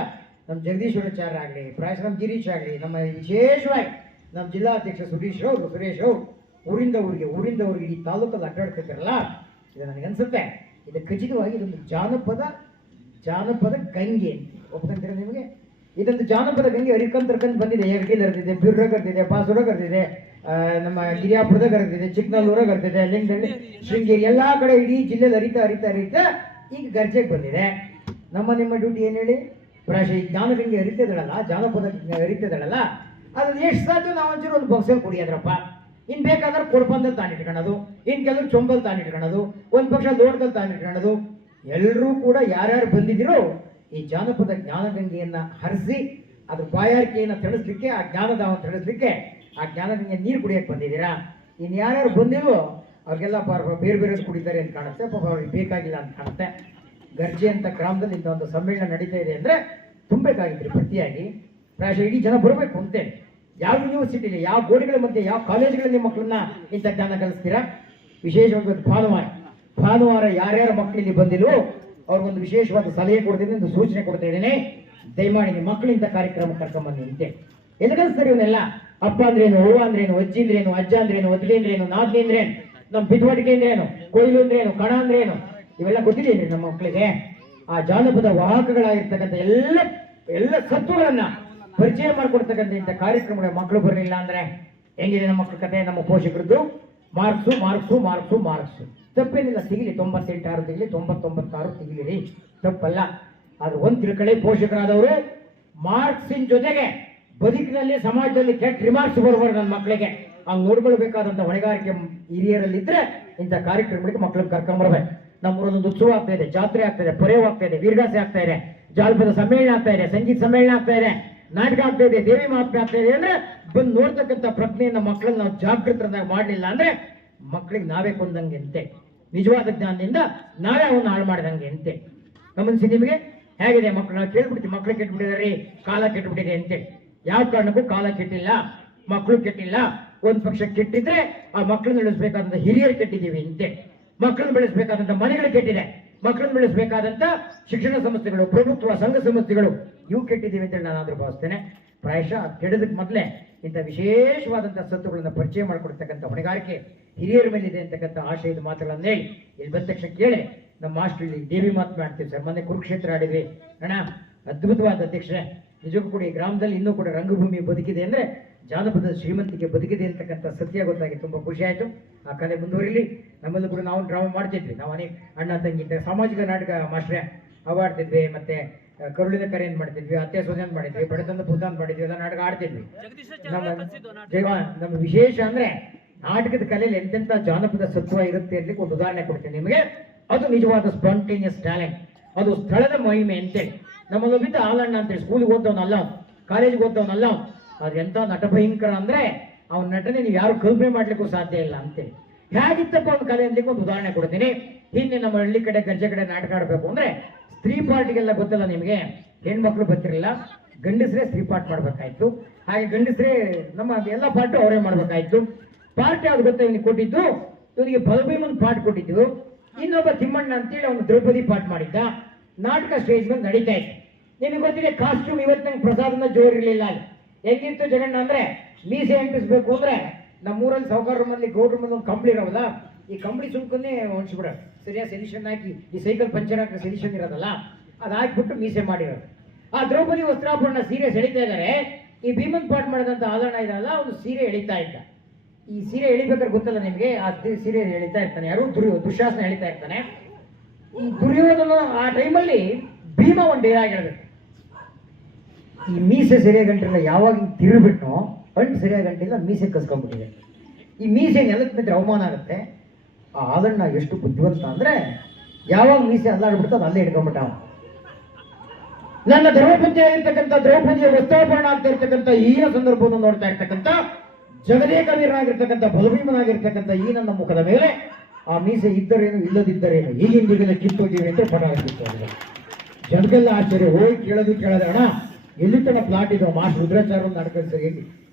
ನಮ್ಮ ಜಗದೀಶ್ವರಾಚಾರ್ಯ ಆಗಲಿ, ಪ್ರಾಯಶಃ ನಮ್ಮ ಗಿರೀಶ್ ಆಗಲಿ, ನಮ್ಮ ವಿಶೇಷವಾಗಿ ನಮ್ಮ ಜಿಲ್ಲಾಧ್ಯಕ್ಷ ಸುರೇಶ್ ಅವರು ಊರಿಂದ ಊರಿಗೆ ಈ ತಾಲೂಕಲ್ಲಿ ಅಡ್ಡಾಡ್ತಿರ್ತಾರಲ್ಲ, ಇದು ನನಗನ್ಸುತ್ತೆ ಇದು ಖಚಿತವಾಗಿ ಇದೊಂದು ಜಾನಪದ ಗಂಗೆ ಅಂತ ಒಪ್ಕೊಂತೀರ ನಿಮಗೆ. ಇದೊಂದು ಜಾನಪದ ಗಂಗೆ ಹರಿಕಂತರ್ಕಂತ ಬಂದಿದೆ. ಎರಗಿಲ್ ಹರಿದಿದೆ, ಬಿರ್ರ ಕರೆದಿದೆ, ಪಾಸೂರ ಕರೆದಿದೆ, ನಮ್ಮ ಗಿರಿಯಾಪುರದ ಕರೆದಿದೆ, ಚಿಕ್ಕನಲ್ಲೂರ ಕರೆದಿದೆ, ಲಿಂಗದಳ್ಳಿ, ಶೃಂಗೇರಿ ಎಲ್ಲ ಕಡೆ ಇಡೀ ಜಿಲ್ಲೆಯಲ್ಲಿ ಹರಿತಾ ಈಗ ಗರ್ಜೆಗೆ ಬಂದಿದೆ. ನಿಮ್ಮ ಡ್ಯೂಟಿ ಏನು ಹೇಳಿ? ಪ್ರಾಯಶಃ ಈ ಜ್ಞಾನಗಂಗೆ ಹರಿತಿದ್ದಾಳಲ್ಲ, ಜಾನಪದ ಹರಿತಿದ್ದಾಳಲ್ಲ, ಅದ್ರಲ್ಲಿ ಎಷ್ಟು ಸಾಧ್ಯ ನಾವು ಒಂಚೂರು ಒಂದು ಬೊಕ್ಸಲ್ಲಿ ಕುಡಿಯೋದ್ರಪ್ಪ. ಇನ್ನು ಬೇಕಾದ್ರೆ ಕೊಡ್ಪಂದಲ್ಲಿ ತಾನಿಟ್ಕೊಳ್ಳೋದು, ಇನ್ನು ಕೆಲವರು ಚೊಂಬಲ್ಲಿ ತಾನಿಟ್ಕೊಳ್ಳೋದು, ಒಂದು ಪಕ್ಷ ಲೋಟದಲ್ಲಿ ತಾನಿಟ್ಕೊಳ್ಳೋದು. ಎಲ್ಲರೂ ಕೂಡ ಯಾರ್ಯಾರು ಬಂದಿದ್ದೀರೋ ಈ ಜಾನಪದ ಜ್ಞಾನಗಂಗೆಯನ್ನು ಹರಿಸಿ ಅದ್ರ ಬಾಯಾರಿಕೆಯನ್ನು ತಣಿಸ್ಲಿಕ್ಕೆ, ಆ ಜ್ಞಾನದಾವನ್ನು ತಣಿಸ್ಲಿಕ್ಕೆ, ಆ ಜ್ಞಾನಗಂಗೆ ನೀರು ಕುಡಿಯೋಕ್ಕೆ ಬಂದಿದ್ದೀರಾ. ಇನ್ನು ಯಾರ್ಯಾರು ಬಂದಿಲ್ವೋ ಅವ್ರಿಗೆಲ್ಲ ಬೇರೆ ಬೇರೆ ಕುಡಿತಾರೆ ಅಂತ ಕಾಣುತ್ತೆ, ಪಾಪ ಅವ್ರಿಗೆ ಬೇಕಾಗಿಲ್ಲ ಅಂತ ಕಾಣುತ್ತೆ. ಗರ್ಜೆ ಅಂತ ಗ್ರಾಮದಲ್ಲಿ ಇಂಥ ಒಂದು ಸಮ್ಮೇಳನ ನಡೀತಾ ಇದೆ ಅಂದರೆ ತುಂಬಬೇಕಾಗಿತ್ತು ಪ್ರತಿಯಾಗಿ. ಪ್ರಾಯಶಃ ಇಡೀ ಜನ ಬರಬೇಕು ಅಂತೇಳಿ. ಯಾವ ಯೂನಿವರ್ಸಿಟಿಲಿ, ಯಾವ ಬೋರ್ಡ್ಗಳ ಮಧ್ಯೆ, ಯಾವ ಕಾಲೇಜುಗಳಲ್ಲಿ ಮಕ್ಕಳನ್ನ ಇಂಥ ಜ್ಞಾನ ಕಲಿಸ್ತೀರಾ? ವಿಶೇಷವಾಗಿ ಭಾನುವಾರ ಯಾರ್ಯಾರ ಮಕ್ಕಳಿಲ್ಲಿ ಬಂದಿಲ್ವೋ ಅವ್ರಿಗೊಂದು ವಿಶೇಷವಾದ ಸಲಹೆ ಕೊಡ್ತೀನಿ, ಒಂದು ಸೂಚನೆ ಕೊಡ್ತಾ ಇದ್ದೇನೆ. ದಯಮಾಡಿ ನಿಮ್ಮ ಮಕ್ಕಳು ಇಂಥ ಕಾರ್ಯಕ್ರಮ ಕರ್ಕೊಂಬನ್ನಿ ಅಂತೆ. ಎಲ್ಲಿ ಕಲಿಸ್ತಾರೆ ಇವನ್ನೆಲ್ಲ? ಅಪ್ಪ ಅಂದ್ರೇನು, ಅವ್ವ ಅಂದ್ರೇನು, ಅಜ್ಜಿ ಅಂದ್ರೇನು, ಅಜ್ಜ ಅಂದ್ರೇನು, ಒದ್ಗೆ ಅಂದ್ರೇನು, ನಾದ್ನಿ ಅಂದ್ರೇನು, ನಮ್ಮ ಬಿದ್ವಾಟಿಕೆ ಅಂದ್ರೇನು, ಕೊಯ್ಲು ಅಂದ್ರೇನು, ಕಣ ಅಂದ್ರೇನು, ಇವೆಲ್ಲ ಗೊತ್ತಿದೆಯೇನ್ರಿ ನಮ್ಮ ಮಕ್ಕಳಿಗೆ? ಆ ಜಾನಪದ ವಾಹಕಗಳಾಗಿರ್ತಕ್ಕಂಥ ಎಲ್ಲ ಸತ್ವಗಳನ್ನ ಪರಿಚಯ ಮಾಡಿಕೊಡ್ತಕ್ಕಂಥ ಇಂಥ ಕಾರ್ಯಕ್ರಮಗಳ ಮಕ್ಕಳು ಬರಲಿಲ್ಲ ಅಂದ್ರೆ ಹೆಂಗಿದೆ ನಮ್ಮ ಮಕ್ಕಳ ಕತೆ? ನಮ್ಮ ಪೋಷಕರದ್ದು ಮಾರ್ಕ್ಸು ತಪ್ಪೇನಿಲ್ಲ, ಸಿಗಲಿ 98 ತೆಗಿಲಿ, 99 ತೆಗಿಲಿ, ತಪ್ಪಲ್ಲ. ಆದ್ರೆ ಒಂದು ತಿಳ್ಕೊಳ್ಳಿ, ಪೋಷಕರಾದವರು ಮಾರ್ಕ್ಸಿನ ಜೊತೆಗೆ ಬದುಕಿನಲ್ಲಿ ಸಮಾಜದಲ್ಲಿ ಕೆಟ್ಟ ರಿಮಾರ್ಕ್ಸ್ ಬರಬಾರ್ದು ನನ್ನ ಮಕ್ಕಳಿಗೆ. ಅವ್ನು ನೋಡ್ಕೊಳ್ಬೇಕಾದಂಥ ಹೊಣೆಗಾರಿಕೆ ಹಿರಿಯರಲ್ಲಿದ್ದರೆ ಇಂಥ ಕಾರ್ಯಕ್ರಮಗಳಿಗೆ ಮಕ್ಕಳಿಗೆ ಕರ್ಕೊಂಬರ್ಬೇಕು. ನಮ್ಮೂರೊಂದು ಉತ್ಸವ ಆಗ್ತಾ ಇದೆ, ಜಾತ್ರೆ ಆಗ್ತಾ ಇದೆ, ಪೊರೆವು ಆಗ್ತಾ ಇದೆ, ವೀರಗಾಸೆ ಆಗ್ತಾ ಇದೆ, ಜಾನಪದ ಸಮ್ಮೇಳನ ಆಗ್ತಾ ಇದೆ, ಸಂಗೀತ ಸಮ್ಮೇಳನ ಆಗ್ತಾ ಇದೆ, ನಾಟಕ ಆಗ್ತಾ ಇದೆ, ದೇವಿ ಮಾಪೆ ಆಗ್ತಾ ಇದೆ ಅಂದ್ರೆ ಬಂದು ನೋಡ್ತಕ್ಕಂಥ ಪ್ರಜ್ಞೆಯನ್ನ ಮಕ್ಕಳನ್ನ ನಾವು ಜಾಗೃತರನ್ನಾಗಿ ಮಾಡಲಿಲ್ಲ ಅಂದ್ರೆ ಮಕ್ಕಳಿಗೆ ನಾವೇ ಕೊಂದಂಗೆ ಅಂತೆ. ನಿಜವಾದ ಜ್ಞಾನದಿಂದ ನಾವೇ ಅವನ್ನ ಹಾಳು ಮಾಡಿದಂಗೆ ಅಂತೆ. ಗಮನಿಸಿ, ನಿಮಗೆ ಹೇಗಿದೆ ಮಕ್ಕಳು ಕೇಳ್ಬಿಡ್ತೀವಿ, ಮಕ್ಕಳು ಕೆಟ್ಟಬಿಟ್ಟಿದಾರೆ, ಕಾಲ ಕೆಟ್ಟಬಿಟ್ಟಿದೆ ಅಂತೇಳಿ. ಯಾವ ಕಾರಣಕ್ಕೂ ಕಾಲ ಕೆಟ್ಟಿಲ್ಲ, ಮಕ್ಕಳು ಕೆಟ್ಟಿಲ್ಲ. ಒಂದ್ ಪಕ್ಷ ಕೆಟ್ಟಿದ್ರೆ ಆ ಮಕ್ಕಳನ್ನ ಬೆಳೆಸಬೇಕಾದಂತ ಹಿರಿಯರು ಕೆಟ್ಟಿದ್ದೀವಿ ಅಂತೆ. ಮಕ್ಕಳನ್ನ ಬೆಳೆಸಬೇಕಾದಂತ ಮನೆಗಳು ಕೆಟ್ಟಿದೆ, ಮಕ್ಕಳನ್ನ ಬೆಳೆಸಬೇಕಾದಂತ ಶಿಕ್ಷಣ ಸಂಸ್ಥೆಗಳು, ಪ್ರಭುತ್ವ ಸಂಘ ಸಂಸ್ಥೆಗಳು ಇವು ಕೆಟ್ಟಿದ್ದೀವಿ ಅಂತೇಳಿ ನಾನಾದ್ರೂ ಭಾವಿಸ್ತೇನೆ. ಪ್ರಾಯಶಃ ಕೆಡದಕ್ಕೆ ಮೊದಲೇ ಇಂಥ ವಿಶೇಷವಾದಂತಹ ಸತ್ತುಗಳನ್ನು ಪರಿಚಯ ಮಾಡಿಕೊಡ್ತಕ್ಕಂಥ ಹೊಣೆಗಾರಿಕೆ ಹಿರಿಯರ ಮೇಲಿದೆ ಅಂತಕ್ಕಂಥ ಆಶಯದ ಮಾತುಗಳನ್ನ ಹೇಳಿ ಇಲ್ಲಿ ಬಂದ ತಕ್ಷಣ ಕೇಳಿ ನಮ್ಮ ಮಾಸ್ಟರ್ ದೇವಿ ಮಾತು ಮಾಡ್ತೀವಿ ಸರ್. ಮೊನ್ನೆ ಕುರುಕ್ಷೇತ್ರ ಆಡಿದ್ವಿ ಅಣ್ಣ, ಅದ್ಭುತವಾದ ಅಧ್ಯಕ್ಷರೇ. ನಿಜಕ್ಕೂ ಕೂಡ ಈ ಗ್ರಾಮದಲ್ಲಿ ಇನ್ನೂ ಕೂಡ ರಂಗಭೂಮಿ ಬದುಕಿದೆ ಅಂದ್ರೆ ಜಾನಪದ ಶ್ರೀಮಂತಿಕೆ ಬದುಕಿದೆ ಅಂತಕ್ಕಂಥ ಸತ್ಯ ಗೊತ್ತಾಗಿ ತುಂಬಾ ಖುಷಿ ಆಯಿತು. ಆ ಕಲೆ ಮುಂದುವರಿಲಿ. ನಮ್ಮಲ್ಲೂ ಕೂಡ ನಾವು ಡ್ರಾಮಾ ಮಾಡ್ತಿದ್ವಿ, ನಾವು ಅನೇಕ ಅಣ್ಣ ತಂಗಿ ಸಾಮಾಜಿಕ ನಾಟಕ ಮಾಸ್ಟ್ರೆ ಅವಾಡ್ತಿದ್ವಿ, ಮತ್ತೆ ಕರುಳಿನ ಕರೆಯನ್ನು ಮಾಡ್ತಿದ್ವಿ, ಅತ್ತೆ ಸೊಸೆನ್ ಮಾಡಿದ್ವಿ, ಬಡತನದ ಪುತಾನ್ ಮಾಡಿದ್ವಿ, ಎಲ್ಲ ನಾಟಕ ಆಡ್ತಿದ್ವಿ. ನಮ್ಮ ವಿಶೇಷ ಅಂದ್ರೆ ನಾಟಕದ ಕಲೆಯಲ್ಲಿ ಎಂತೆಂಥ ಜಾನಪದ ಸತ್ವ ಇರುತ್ತೆ ಅಂತ ಒಂದು ಉದಾಹರಣೆ ಕೊಡ್ತೀನಿ ನಿಮಗೆ. ಅದು ನಿಜವಾದ ಸ್ಪಾಂಟೇನಿಯಸ್ ಟ್ಯಾಲೆಂಟ್, ಅದು ಸ್ಥಳದ ಮಹಿಮೆ ಅಂತೇಳಿ. ನಮ್ಮಲ್ಲೊಬ್ಬಿದ್ದ ಆಲಣ್ಣ ಅಂತೇಳಿ ಸ್ಕೂಲಿಗೆ ಓದ್ದವನಲ್ಲ, ಕಾಲೇಜಿಗೆ ಓದ್ದವನಲ್ಲ, ಅದು ಎಂಥ ನಟ ಭಯಂಕರ ಅಂದ್ರೆ ಅವನ ನಟನೆ ನೀವು ಯಾರು ಕಲ್ಪನೆ ಮಾಡ್ಲಿಕ್ಕೂ ಸಾಧ್ಯ ಇಲ್ಲ ಅಂತೇಳಿ. ಹೇಗಿತ್ತಪ್ಪ ಒಂದು ಕಲೆ ಅನ್ಲಿಕ್ಕೆ ಒಂದು ಉದಾಹರಣೆ ಕೊಡ್ತೀನಿ. ಹಿಂದೆ ನಮ್ಮ ಹಳ್ಳಿ ಕಡೆ ಗರ್ಜೆ ಕಡೆ ನಾಟಕ ಆಡಬೇಕು ಅಂದ್ರೆ ಸ್ತ್ರೀ ಪಾರ್ಟಿಗೆಲ್ಲ ಗೊತ್ತಲ್ಲ ನಿಮಗೆ, ಹೆಣ್ಮಕ್ಳು ಗೊತ್ತಿರಲಿಲ್ಲ, ಗಂಡಸರೇ ಸ್ತ್ರೀ ಪಾರ್ಟ್ ಮಾಡ್ಬೇಕಾಯ್ತು. ಹಾಗೆ ಗಂಡಸರೇ ನಮ್ಮ ಎಲ್ಲ ಪಾರ್ಟು ಅವರೇ ಮಾಡ್ಬೇಕಾಯ್ತು. ಪಾರ್ಟಿ ಯಾವ್ದು ಗೊತ್ತಾ ಇವನಿಗೆ ಕೊಟ್ಟಿದ್ದು? ಇವನಿಗೆ ಬಲಭೀಮನ್ ಪಾಠ ಕೊಟ್ಟಿದ್ದು, ಇನ್ನೊಬ್ಬ ತಿಮ್ಮಣ್ಣ ಅಂತೇಳಿ ಅವನು ದ್ರೌಪದಿ ಪಾಠ ಮಾಡಿದ್ದ. ನಾಟಕ ಸ್ಟೇಜ್ ಮೇಲೆ ನಡೀತಾ ಇತ್ತು. ನಿಮಗೆ ಗೊತ್ತಿದೆ ಕಾಸ್ಟ್ಯೂಮ್ ಇವತ್ತು ನಂಗೆ ಪ್ರಸಾದನ ಜೋರ್ ಇರಲಿಲ್ಲ. ಅಲ್ಲಿ ಹೆಂಗಿತ್ತು ಜಗಣ್ಣ ಅಂದ್ರೆ ಮೀಸೆ ಅಂಟಿಸ್ಬೇಕು ಅಂದ್ರೆ ನಮ್ಮೂರಲ್ಲಿ ಸಾವುಕಾರ ಮಂದಿ ಗೌಡ್ರ ಮಂದಿ ಒಂದು ಕಂಬಳಿ ಇರೋಲ್ಲ, ಈ ಕಂಬಳಿ ಸುಮ್ಕೊಂಡೆ ಹೊಂಚ್ಬಿಡ ಸರಿಯಾಗಿ ಸೆಲಿಷನ್ ಹಾಕಿ, ಈ ಸೈಕಲ್ ಪಂಚರ್ ಹಾಕಿ ಸೆಲಿಷನ್ ಇರೋದಲ್ಲ ಅದು ಹಾಕ್ಬಿಟ್ಟು ಮೀಸೆ ಮಾಡಿರೋದು. ಆ ದ್ರೌಪದಿ ವಸ್ತ್ರಾಭರಣ ಸೀರೆ ಸೆಳಿತಾ ಇದ್ದಾರೆ. ಈ ಭೀಮನ್ ಪಾಠ ಮಾಡಿದಂಥ ಆಲಣ್ಣ ಇದಲ್ಲ, ಅವನು ಸೀರೆ ಎಳಿತಾ ಇದ್ದ. ಈ ಸೀರೆ ಎಳಿಬೇಕಾದ್ರೆ ಗೊತ್ತಲ್ಲ ನಿಮಗೆ, ಆ ಸೀರೆ ಎಳಿತಾ ಇರ್ತಾನೆ ಯಾರು? ದುಶ್ಯಾಸನ ಎಳಿತಾ ಇರ್ತಾನೆ. ಈ ದುರ್ಯೋಧನ ಆ ಟೈಮಲ್ಲಿ ಭೀಮ ಒಂದು ಡೇರಾಗಿ ಹೇಳ್ಬೇಕು, ಈ ಮೀಸೆ ಸರಿಯಾಗಿ ಗಂಟಿಲ್ಲ, ಯಾವಾಗ ತಿರುಗಿಬಿಟ್ನೋ ಅಂಟು ಸರಿಯಾಗಿ ಗಂಟಿಲ್ಲ, ಮೀಸೆ ಕಸ್ಕೊಂಡ್ಬಿಟ್ಟಿದೆ. ಈ ಮೀಸೆ ನೆಲಕ್ಕೆ ಬಿದ್ದರೆ ಅವಮಾನ ಆಗುತ್ತೆ. ಆ ಆಲಣ್ಣ ಎಷ್ಟು ಬುದ್ಧಿವಂತ ಅಂದ್ರೆ ಯಾವಾಗ ಮೀಸೆ ಅಲ್ಲಾಡ್ಬಿಡ್ತು ಅದು ಅಲ್ಲೇ ಹಿಡ್ಕೊಂಡ್ಬಿಟ್ಟ. ನನ್ನ ಧರ್ಮಪತ್ನಿ ಆಗಿರ್ತಕ್ಕಂಥ ದ್ರೌಪದಿಯ ವಸ್ತ್ರಾಭರಣ ಆಗ್ತಾ ಇರ್ತಕ್ಕಂಥ ಈ ಸಂದರ್ಭವನ್ನು ನೋಡ್ತಾ ಇರ್ತಕ್ಕಂಥ ಜಗದೇಕ ವೀರನಾಗಿರ್ತಕ್ಕಂಥ ಬಲಭೀಮನಾಗಿರ್ತಕ್ಕಂಥ ಈ ನನ್ನ ಮುಖದ ಮೇಲೆ ಆ ಮೀಸೆ ಇದ್ದರೇನು ಇಲ್ಲದಿದ್ದರೇನು ಈಗಿನ ದಿಗಲ ಕಿತ್ತೋಗಿವೆ ಅಂತ ಪಟ ಕಿತ್ತೋಗಿದೆ. ಜನಕ್ಕೆಲ್ಲ ಆಶ್ಚರ್ಯ, ಹೋಗಿ ಕೇಳೋದು ಅಣ್ಣ ಎಲ್ಲಿ ತನ ಪ್ಲಾಟ್ ಇದು ಮಾಸ್ ರುದ್ರಾಚಾರ ಒಂದು ನಡ್ಕಳ್ಸರಿ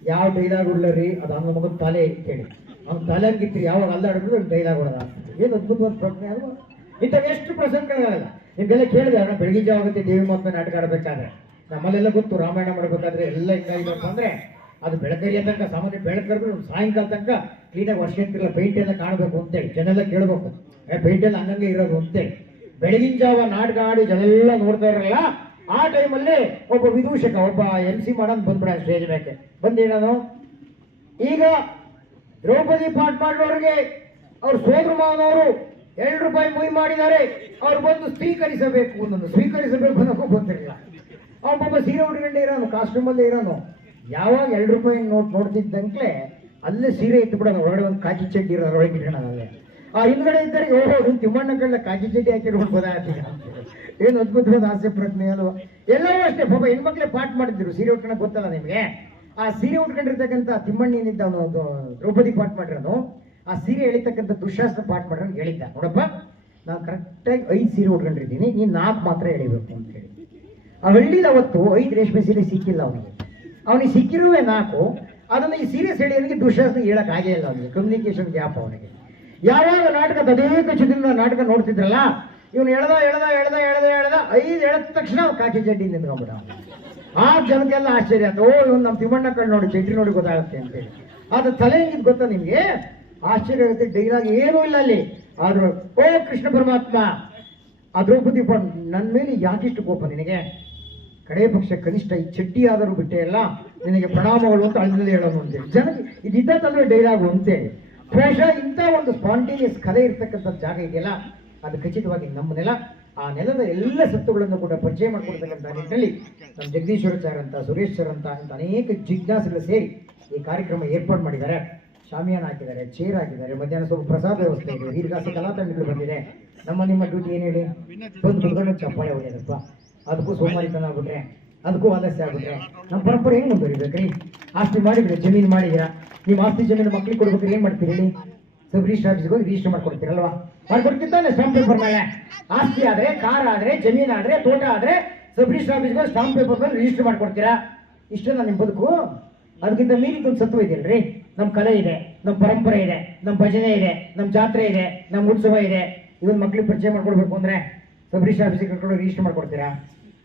ಯಾವ ಡೈಲಾಗ್ ಉಳ್ಳರಿ ಅದು ಅವ್ನ ಮಗನ ತಲೆ ಕೇಳಿ ಅವ್ನ ತಲೆ ಹಂಗಿತ್ತು ಯಾವಾಗ ಅಲ್ಲಾಡಿದ್ರು ಡೈಲಾಗ್ ಹೊಡೆದ ಏನು ಅದ್ಭುತವಾದ ಪ್ರಶ್ನೆ ಅಲ್ವಾ. ಇಂಥವು ಎಷ್ಟು ಪ್ರಸಂಗಗಳಲ್ಲ ನಿಮ್ಗೆಲ್ಲ ಕೇಳಿದೆ ಅಣ್ಣ. ಬೆಳಗಿನ ಜಾವ ಆಗುತ್ತೆ ದೇವಿ ಮಕ್ಕಳ ನಾಟಕ ಆಡಬೇಕಾದ್ರೆ ನಮ್ಮಲ್ಲೆಲ್ಲ ಗೊತ್ತು, ರಾಮಾಯಣ ಮಾಡಬೇಕಾದ್ರೆ ಎಲ್ಲ ಹಿಂಗಾಗಿತ್ತು ಅಂದ್ರೆ ಅದು ಬೆಳಕರಿಯ ತನಕ ಸಾಮಾನ್ಯ ಬೆಳಕರಿದ್ರು ಸಾಯಂಕಾಲ ತನಕ ಕ್ಲೀನಾಗಿ ವರ್ಷ ಅಂತಿರಲ್ಲ ಪೇಂಟ್ ಎಲ್ಲ ಕಾಣಬೇಕು ಅಂತೇಳಿ ಜನೆಲ್ಲ ಕೇಳಬೇಕು, ಪೇಂಟ್ ಎಲ್ಲ ಹಂಗಂಗೆ ಇರೋದು ಅಂತೇಳಿ. ಬೆಳಗಿನ ಜಾವ ನಾಟಕ ಆಡಿ ಜನೆಲ್ಲ ನೋಡ್ತಾ ಇರಲ್ಲ. ಆ ಟೈಮಲ್ಲಿ ಒಬ್ಬ ವಿದೂಷಕ ಒಬ್ಬ MC ಮಾಡೋನ್ ಬಂದ್ಬಿಡ ಸ್ಟೇಜ್ ಮೇಲೆ ಬಂದೇನೋ, ಈಗ ದ್ರೌಪದಿ ಪಾಠ ಮಾಡುವವರಿಗೆ ಅವ್ರ ಸೋದರ ಮಾವನವರು ₹2 ಮುಯಿ ಮಾಡಿದ್ದಾರೆ, ಅವ್ರು ಬಂದು ಸ್ವೀಕರಿಸಬೇಕು ಅನ್ನೋದು ಗೊತ್ತಿರಲಿಲ್ಲ. ಅವನೊಬ್ಬ ಸೀರೆ ಉಟ್ಕೊಂಡೆ ಇರೋನು, ಕಾಸ್ಟ್ಯೂಮಲ್ಲೇ ಇರೋನು. ಯಾವಾಗ ₹2 ನೋಟ್ ನೋಡ್ತಿದ್ದಂಕ್ಲೆ ಅಲ್ಲೇ ಸೀರೆ ಎತ್ತು ಬಿಡೋದು, ಹೊರಗಡೆ ಒಂದು ಕಾಕಿ ಚಡ್ಡಿ ಇರೋದು ಒಳಗೆ ಇಟ್ಕೊಳ್ಳೋದಲ್ಲೇ. ಆ ಹಿಂದ್ಗಡೆ ಇದ್ದರೆ ಓಹೋ ತಿಮ್ಮಣ್ಣ ಕಳ್ಳ ಕಾಕಿ ಚಡ್ಡಿ ಹಾಕಿರೋ ಗೊತ್ತಾಗ್ತಿಲ್ಲ. ಏನು ಅದ್ಭುತವಾದ ಹಾಸ್ಯ ಪ್ರಜ್ಞೆ ಅಲ್ವಾ. ಎಲ್ಲರೂ ಅಷ್ಟೇ ಪಾಪ ಹೆಣ್ಮಕ್ಳೇ ಪಾಠ ಮಾಡಿದ್ರು, ಸೀರೆ ಉಟ್ಕೊಳಕ್ ಗೊತ್ತಲ್ಲ ನಿಮಗೆ. ಆ ಸೀರೆ ಉಟ್ಕೊಂಡಿರ್ತಕ್ಕಂಥ ತಿಮ್ಮಣ್ಣ ಏನಿದ್ದ ಅವನು ದ್ರೌಪದಿ ಪಾಠ ಮಾಡಿರೋನು, ಆ ಸೀರೆ ಎಳಿತಕ್ಕಂಥ ದುಶ್ಯಾಸನ ಪಾಠ ಮಾಡೋನು ಹೇಳಿದ್ದ, ನೋಡಪ್ಪ ನಾನು ಕರೆಕ್ಟಾಗಿ 5 ಸೀರೆ ಉಟ್ಕೊಂಡಿರ್ತೀನಿ, ನೀನು 4 ಮಾತ್ರ ಎಳಿಬೇಕು ಅಂತ ಹೇಳಿ. ಆ ಹಳ್ಳಿಲಿ ಅವತ್ತು 5 ರೇಷ್ಮೆ ಸೀರೆ ಸಿಕ್ಕಿಲ್ಲ ಅವನಿಗೆ ಸಿಕ್ಕಿರುವೆ 4. ಅದನ್ನು ಈ ಸೀರೆ ಸೆಳೆಯೋನಿಗೆ ದುಶ್ಯಾಸನ ಹೇಳಕ್ ಆಗೇ ಇಲ್ಲ ಅವನಿಗೆ, ಕಮ್ಯುನಿಕೇಶನ್ ಗ್ಯಾಪ್ ಅವನಿಗೆ. ಯಾವಾಗ ನಾಟಕ ತದೇಕ ಚಿತ್ರದಿಂದ ನಾಟಕ ನೋಡ್ತಿದ್ರಲ್ಲ, ಇವನು ಎಳ್ದ 5 ಎಳೆದ ತಕ್ಷಣ ಕಾಕಿ ಚಡ್ಡಿ ನಿಂತ್ಕೊಂಡ್ಬಿಡ. ಆ ಜನಕ್ಕೆಲ್ಲ ಆಶ್ಚರ್ಯ ಅಂತ, ಓ ಇವನು ನಮ್ಮ ತಿಮ್ಮಣ್ಣ ಕಣ್ಣು ನೋಡಿ ಚಡ್ಡಿ ನೋಡಿ ಗೊತ್ತಾಗುತ್ತೆ ಅಂತೇಳಿ. ಅದು ತಲೆ ಹಿಂಗಿದ್ ಗೊತ್ತಾ ನಿಮ್ಗೆ, ಆಶ್ಚರ್ಯ ಆಗುತ್ತೆ. ಡೈಲಾಗ್ ಏನೂ ಇಲ್ಲ ಅಲ್ಲಿ. ಆದ್ರೂ ಓ ಕೃಷ್ಣ ಪರಮಾತ್ಮ, ಆ ದ್ರೌಪದಿ ನನ್ನ ಮೇಲೆ ಯಾಕಿಷ್ಟು ಕೋಪ ನಿನಗೆ, ಕಡೆ ಪಕ್ಷ ಕನಿಷ್ಠ ಈ ಚಡ್ಡಿ ಆದರೂ ಬಿಟ್ಟೆ ಅಲ್ಲ, ನಿನಗೆ ಪ್ರಣಾಮಗಳು ಅಂತ ಅಳ್ದಲ್ಲಿ ಹೇಳೋದು ಅಂತೇಳಿ. ಜನಕ್ಕೆ ಇದಿದ್ದಲ್ವೇ ಡೈಲಾಗು ಅಂತೇಳಿ. ಪ್ರಾಯಶಃ ಇಂಥ ಒಂದು ಸ್ಪಾಂಟೇನಿಯಸ್ ಕಲೆ ಇರ್ತಕ್ಕಂಥ ಜಾಗ ಇದೆಯಲ್ಲ, ಅದು ಖಚಿತವಾಗಿ ನಮ್ಮ ನೆಲ. ಆ ನೆಲದ ಎಲ್ಲ ಸತ್ತುಗಳನ್ನು ಕೂಡ ಪರಿಚಯ ಮಾಡಿಕೊಡ್ತಕ್ಕಂಥ ನಿಟ್ಟಿನಲ್ಲಿ ನಮ್ಮ ಜಗದೀಶ್ವರಾಚಾರ್ಯ ಅಂತ, ಸುರೇಶ್ ಸರ್ ಅಂತ ಅನೇಕ ಜಿಜ್ಞಾಸುಗಳು ಸೇರಿ ಈ ಕಾರ್ಯಕ್ರಮ ಏರ್ಪಾಡು ಮಾಡಿದ್ದಾರೆ. ಶಾಮಿಯಾನ ಹಾಕಿದ್ದಾರೆ, ಚೇರ್ ಹಾಕಿದ್ದಾರೆ, ಮಧ್ಯಾಹ್ನ ಸ್ವಲ್ಪ ಪ್ರಸಾದ ವ್ಯವಸ್ಥೆ ಇದೆ, ವೀರಗಾಸೆ ಕಲಾ ತಂಡಗಳು ಬಂದಿದೆ. ನಿಮ್ಮ ಡ್ಯೂಟಿ ಏನು ಹೇಳಿ, ಬಂದು ಕುತ್ಕೊಂಡು ಚಪ್ಪಾಳೆ ಹೊಡೆಯೋದಪ್ಪ. ಅದಕ್ಕೂ ಸೋಮಾರಿತನ ಆಗ್ಬಿಟ್ರೆ, ಅದಕ್ಕೂ ಆಲಸ್ಯ ಆಗ್ಬಿಟ್ರೆ ನಮ್ಮ ಪರಂಪರೆ ಹೆಂಗೆ ಮುಂದುವರಿಬೇಕ್ರಿ? ಆಸ್ತಿ ಮಾಡಿದ್ರೆ, ಜಮೀನು ಮಾಡಿದಿರಾ, ನಿಮ್ಮ ಆಸ್ತಿ ಜಮೀನು ಮಕ್ಳಿಗೆ ಕೊಡ್ಬೇಕಾದ್ರೆ ಏನು ಮಾಡ್ತೀರಿ ಹೇಳಿ? ಸಬ್ ರಿಜಿಸ್ಟರ್ ಆಫೀಸ್ಗೆ ಹೋಗಿ ರಿಜಿಸ್ಟರ್ ಮಾಡ್ಕೊಡ್ತೀರಲ್ವಾ? ಮಾಡ್ಕೊಡ್ತಿರ್ತಾನೆ ಸ್ಟಾಂಪ್ ಪೇಪರ್ ಮೇಲೆ. ಆಸ್ತಿ ಆದ್ರೆ, ಕಾರ್ ಆದ್ರೆ, ಜಮೀನ್ ಆದ್ರೆ, ತೋಟ ಆದ್ರೆ ಸಬ್ ರಿಜಿಸ್ಟರ್ ಆಫೀಸ್ಗೆ ಸ್ಟಾಂಪ್ ಪೇಪರ್ ಮೇಲೆ ರಿಜಿಸ್ಟರ್ ಮಾಡ್ಕೊಡ್ತೀರಾ? ಇಷ್ಟೆಲ್ಲ ನಿಮ್ಮ ಬದುಕು? ಅದಕ್ಕಿಂತ ಮೀರಿದೊಂದು ಸತ್ವ ಇದೆಯಲ್ರಿ. ನಮ್ಮ ಕಲೆ ಇದೆ, ನಮ್ಮ ಪರಂಪರೆ ಇದೆ, ನಮ್ಮ ಭಜನೆ ಇದೆ, ನಮ್ಮ ಜಾತ್ರೆ ಇದೆ, ನಮ್ಮ ಉತ್ಸವ ಇದೆ. ಇವನ್ ಮಕ್ಳಿಗೆ ಪರಿಚಯ ಮಾಡ್ಕೊಡ್ಬೇಕು ಅಂದ್ರೆ ಸಬ್ ರಿಜಿಸ್ಟರ್ ಆಫೀಸಿಗೆ ಕರ್ಕೊಂಡು ರಿಜಿಸ್ಟರ್ ಮಾಡ್ಕೊಡ್ತೀರಾ?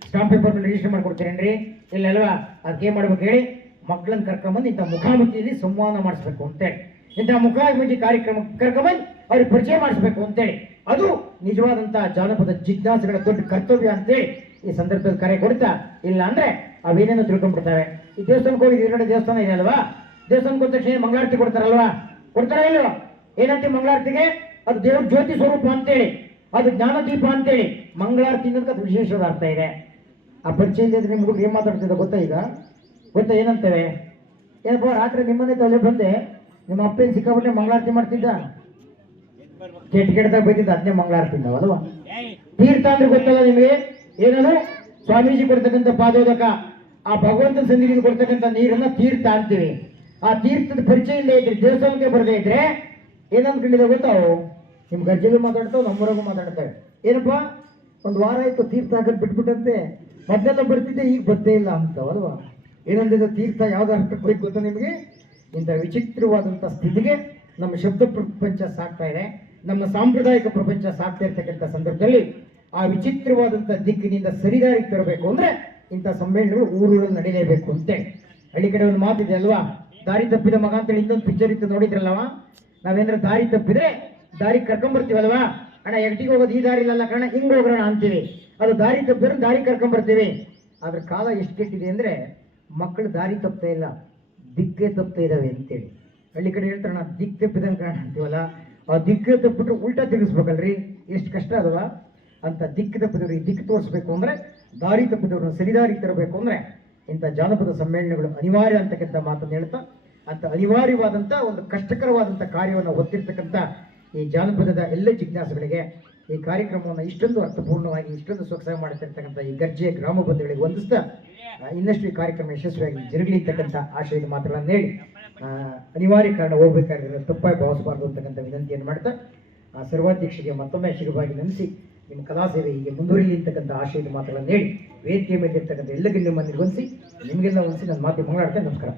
ಸ್ಟಾಂಪ್ ಪೇಪರ್ ಮೇಲೆ ರಿಜಿಸ್ಟರ್ ಮಾಡ್ಕೊಡ್ತೀರೇನ್ರಿ? ಇಲ್ಲಲ್ವಾ? ಅದಕ್ಕೆ ಏನ್ ಮಾಡ್ಬೇಕು ಹೇಳಿ? ಮಕ್ಕಳನ್ನ ಕರ್ಕೊಂಬಂದು ಇಂಥ ಮುಖಾಮುಖಿಯಲ್ಲಿ ಸಂವಾದ ಮಾಡಿಸ್ಬೇಕು ಅಂತೇಳಿ, ಇಂಥ ಮುಖಾಮುಖಿ ಕಾರ್ಯಕ್ರಮ ಕರ್ಕೊಂಬಂದು ಅವ್ರಿಗೆ ಪರಿಚಯ ಮಾಡಿಸ್ಬೇಕು ಅಂತೇಳಿ, ಅದು ನಿಜವಾದಂತಹ ಜಾನಪದ ಜಿಜ್ಞಾಸುಗಳ ದೊಡ್ಡ ಕರ್ತವ್ಯ ಅಂತೇಳಿ ಈ ಸಂದರ್ಭದಲ್ಲಿ ಕರೆ ಕೊಡ್ತಾ, ಇಲ್ಲ ಅಂದ್ರೆ ಅವೇನೇನೋ ತಿಳ್ಕೊಂಡ್ಬಿಡ್ತಾವೆ. ಈ ದೇವಸ್ಥಾನಕ್ಕೆ ಹೋಗಿ ಎದುರುಗಡೆ ದೇವಸ್ಥಾನ ಇದೆ ಅಲ್ವಾ, ದೇವಸ್ಥಾನಕ್ಕೆ ಹೋದ ತಕ್ಷಣ ಮಂಗಳಾರತಿ ಕೊಡ್ತಾರಲ್ವಾ? ಕೊಡ್ತಾರ ಇಲ್ವಾ? ಏನಂತೆ ಮಂಗಳಾರತಿಗೆ? ಅದು ದೇವ್ರ ಜ್ಯೋತಿ ಸ್ವರೂಪ ಅಂತೇಳಿ, ಅದು ಜ್ಞಾನದೀಪ ಅಂತೇಳಿ ಮಂಗಳಾರತಿ ಅನ್ನೋದಕ್ಕೆ ಅದು ವಿಶೇಷವಾದ ಅರ್ಥ ಇದೆ. ಆ ಪರಿಚಯ ಇಲ್ಲದ್ರೆ ನಿಮ್ಮ ಹುಡುಗ ಏನ್ ಮಾತಾಡ್ತಿದ್ದ ಗೊತ್ತಾ? ಈಗ ಗೊತ್ತಾ ಏನಂತೇವೆ? ಏನಪ್ಪ ರಾತ್ರಿ ನಿಮ್ಮನೆ ತಲೆ ಬಂದೆ, ನಿಮ್ಮ ಅಪ್ಪೇನು ಸಿಕ್ಕಾಬಿಟ್ಟೆ ಮಂಗಳಾರತಿ ಮಾಡ್ತಿದ್ದ, ಕೆಟ್ಟದಾಗ ಬೈತಿದ್ದ, ಅದನ್ನೇ ಮಂಗಳಾರತಿ ಅಲ್ವಾ? ತೀರ್ಥ ಅಂದ್ರೆ ಗೊತ್ತಲ್ಲ ನಿಮಗೆ? ಏನದು? ಸ್ವಾಮೀಜಿ ಕೊಡ್ತಕ್ಕಂಥ ಪಾದೋದಕ, ಆ ಭಗವಂತನ ಸನ್ನಿಧಿಗೆ ಕೊಡ್ತಕ್ಕಂಥ ನೀರನ್ನ ತೀರ್ಥ ಅಂತೀವಿ. ಆ ತೀರ್ಥದ ಪರಿಚಯ ಇಲ್ಲೇ ಇದ್ರೆ, ದೇವಸ್ಥಾನಕ್ಕೆ ಬರದೇ ಇದ್ರೆ ಏನಂದ್ಕೊಂಡಿದೆ ಗೊತ್ತಾವು? ನಿಮ್ ಗಜ್ಜೆಗೂ ಮಾತಾಡ್ತಾವೆ, ನಮ್ಮೂರಾಗೂ ಮಾತಾಡ್ತೇವೆ. ಏನಪ್ಪಾ ಒಂದು ವಾರ ಆಯ್ತು ತೀರ್ಥ ಹಾಕದ್ ಬಿಟ್ಬಿಟ್ಟಂತೆ, ಮೊದಲೆಲ್ಲ ಬರ್ತಿದ್ದೆ ಈಗ ಬರ್ತೇ ಇಲ್ಲ ಅಂತವಲ್ವಾ? ಏನಂದಿದೆ ತೀರ್ಥ ಯಾವ್ದು ಅರ್ಥ ಬೇಕು ಗೊತ್ತಾ ನಿಮಗೆ? ಇಂಥ ವಿಚಿತ್ರವಾದಂಥ ಸ್ಥಿತಿಗೆ ನಮ್ಮ ಶಬ್ದ ಪ್ರಪಂಚ ಸಾಕ್ತಾ ಇದೆ, ನಮ್ಮ ಸಾಂಪ್ರದಾಯಿಕ ಪ್ರಪಂಚ ಸಾಕ್ತಾ ಇರ್ತಕ್ಕಂಥ ಸಂದರ್ಭದಲ್ಲಿ ಆ ವಿಚಿತ್ರವಾದಂಥ ದಿಕ್ಕಿನಿಂದ ಸರಿದಾರಿಗೆ ತರಬೇಕು ಅಂದ್ರೆ ಇಂಥ ಸಮ್ಮೇಳನಗಳು ಊರಲ್ಲಿ ನಡೀಲೇಬೇಕು ಅಂತೇಳಿ. ಹಳ್ಳಿ ಕಡೆ ಒಂದು ಮಾತಿದೆ ಅಲ್ವಾ, ದಾರಿ ತಪ್ಪಿದ ಮಗ ಅಂತೇಳಿ ಇನ್ನೊಂದು ಪಿಕ್ಚರ್ ಇತ್ತು ನೋಡಿದ್ರಲ್ಲವ? ನಾವೇಂದ್ರೆ ದಾರಿ ತಪ್ಪಿದ್ರೆ ದಾರಿ ಕರ್ಕೊಂಡ್ಬರ್ತೀವಲ್ವಾ? ಅಣ್ಣ ಎಟ್ಟಿಗೆ ಹೋಗೋದು ಈ ದಾರಿ ಇಲ್ಲ ಕಣ, ಹಿಂಗ್ ಹೋಗೋಣ ಅಂತೀವಿ. ಅದು ದಾರಿ ತಪ್ಪಿದ್ರೆ ದಾರಿ ಕರ್ಕೊಂಡ್ಬರ್ತೀವಿ. ಆದ್ರೆ ಕಾಲ ಎಷ್ಟು ಕೆಟ್ಟಿದೆ ಅಂದ್ರೆ ಮಕ್ಕಳು ದಾರಿ ತಪ್ತಾ ಇಲ್ಲ, ದಿಕ್ಕೇ ತಪ್ತಾ ಇದಾವೆ ಅಂತೇಳಿ. ಹಳ್ಳಿ ಕಡೆ ಹೇಳ್ತಾರಣ ದಿಕ್ ತಪ್ಪಿದಂಗೆ ಕಾಣ ಅಂತೀವಲ್ಲ, ಆ ದಿಕ್ಕೇ ತಪ್ಪಿಟ್ರೆ ಉಲ್ಟಾ ತಿರುಗಿಸ್ಬೇಕಲ್ರಿ, ಎಷ್ಟು ಕಷ್ಟ ಅದವಾ ಅಂತ. ದಿಕ್ಕು ತಪ್ಪಿದವ್ರಿಗೆ ದಿಕ್ಕು ತೋರಿಸ್ಬೇಕು ಅಂದ್ರೆ, ದಾರಿ ತಪ್ಪಿದವ್ರನ್ನ ಸರಿದಾರಿ ತರಬೇಕು ಅಂದ್ರೆ ಇಂಥ ಜಾನಪದ ಸಮ್ಮೇಳನಗಳು ಅನಿವಾರ್ಯ ಅಂತಕ್ಕಂಥ ಮಾತನ್ನು ಹೇಳ್ತಾ, ಅಂತ ಅನಿವಾರ್ಯವಾದಂಥ ಒಂದು ಕಷ್ಟಕರವಾದಂಥ ಕಾರ್ಯವನ್ನು ಹೊತ್ತಿರ್ತಕ್ಕಂಥ ಈ ಜಾನಪದದ ಎಲ್ಲ ಜಿಜ್ಞಾಸುಗಳಿಗೆ ಈ ಕಾರ್ಯಕ್ರಮವನ್ನು ಇಷ್ಟೊಂದು ಅರ್ಥಪೂರ್ಣವಾಗಿ ಇಷ್ಟೊಂದು ಸೊಗಸಾಗಿ ಮಾಡುತ್ತಿರ್ತಕ್ಕಂಥ ಈ ಗರ್ಜೆ ಗ್ರಾಮ ಬಂಧುಗಳಿಗೆ ವಂದಿಸ್ತಾ, ಇನ್ನಷ್ಟು ಈ ಕಾರ್ಯಕ್ರಮ ಯಶಸ್ವಿಯಾಗಿ ಜರುಗಲಿ ಅಂತಕ್ಕಂಥ ಆಶಯದ ಮಾತುಗಳನ್ನು ಹೇಳಿ, ಅನಿವಾರ್ಯ ಕಾರಣ ಹೋಗ್ಬೇಕಾಗಿರೋ ತಪ್ಪಾಗಿ ಭಾವಿಸಬಾರ್ದು ಅಂತಕ್ಕಂಥ ವಿನಂತಿಯನ್ನು ಮಾಡ್ತಾ, ಆ ಸರ್ವಾಧ್ಯಕ್ಷರಿಗೆ ಮತ್ತೊಮ್ಮೆ ಶಿರವಾಗಿ ನೆನೆಸಿ ನಿಮ್ಮ ಕಲಾ ಸೇವೆ ಹೀಗೆ ಮುಂದುವರಿಯಲಿ ಅಂತಕ್ಕಂಥ ಆಶಯದ ಮಾತುಗಳನ್ನು ಹೇಳಿ ವೇದಿಕೆ ಮೇಲೆ ಇರ್ತಕ್ಕಂಥ ಎಲ್ಲ ಗಣ್ಯರನ್ನು ನಿರ್ವಹಿಸಿ ನಿಮಗೆಲ್ಲ ಹೊಲಿಸಿ ನನ್ನ ಮಾತು ಮಾತಾಡ್ತೇನೆ. ನಮಸ್ಕಾರ.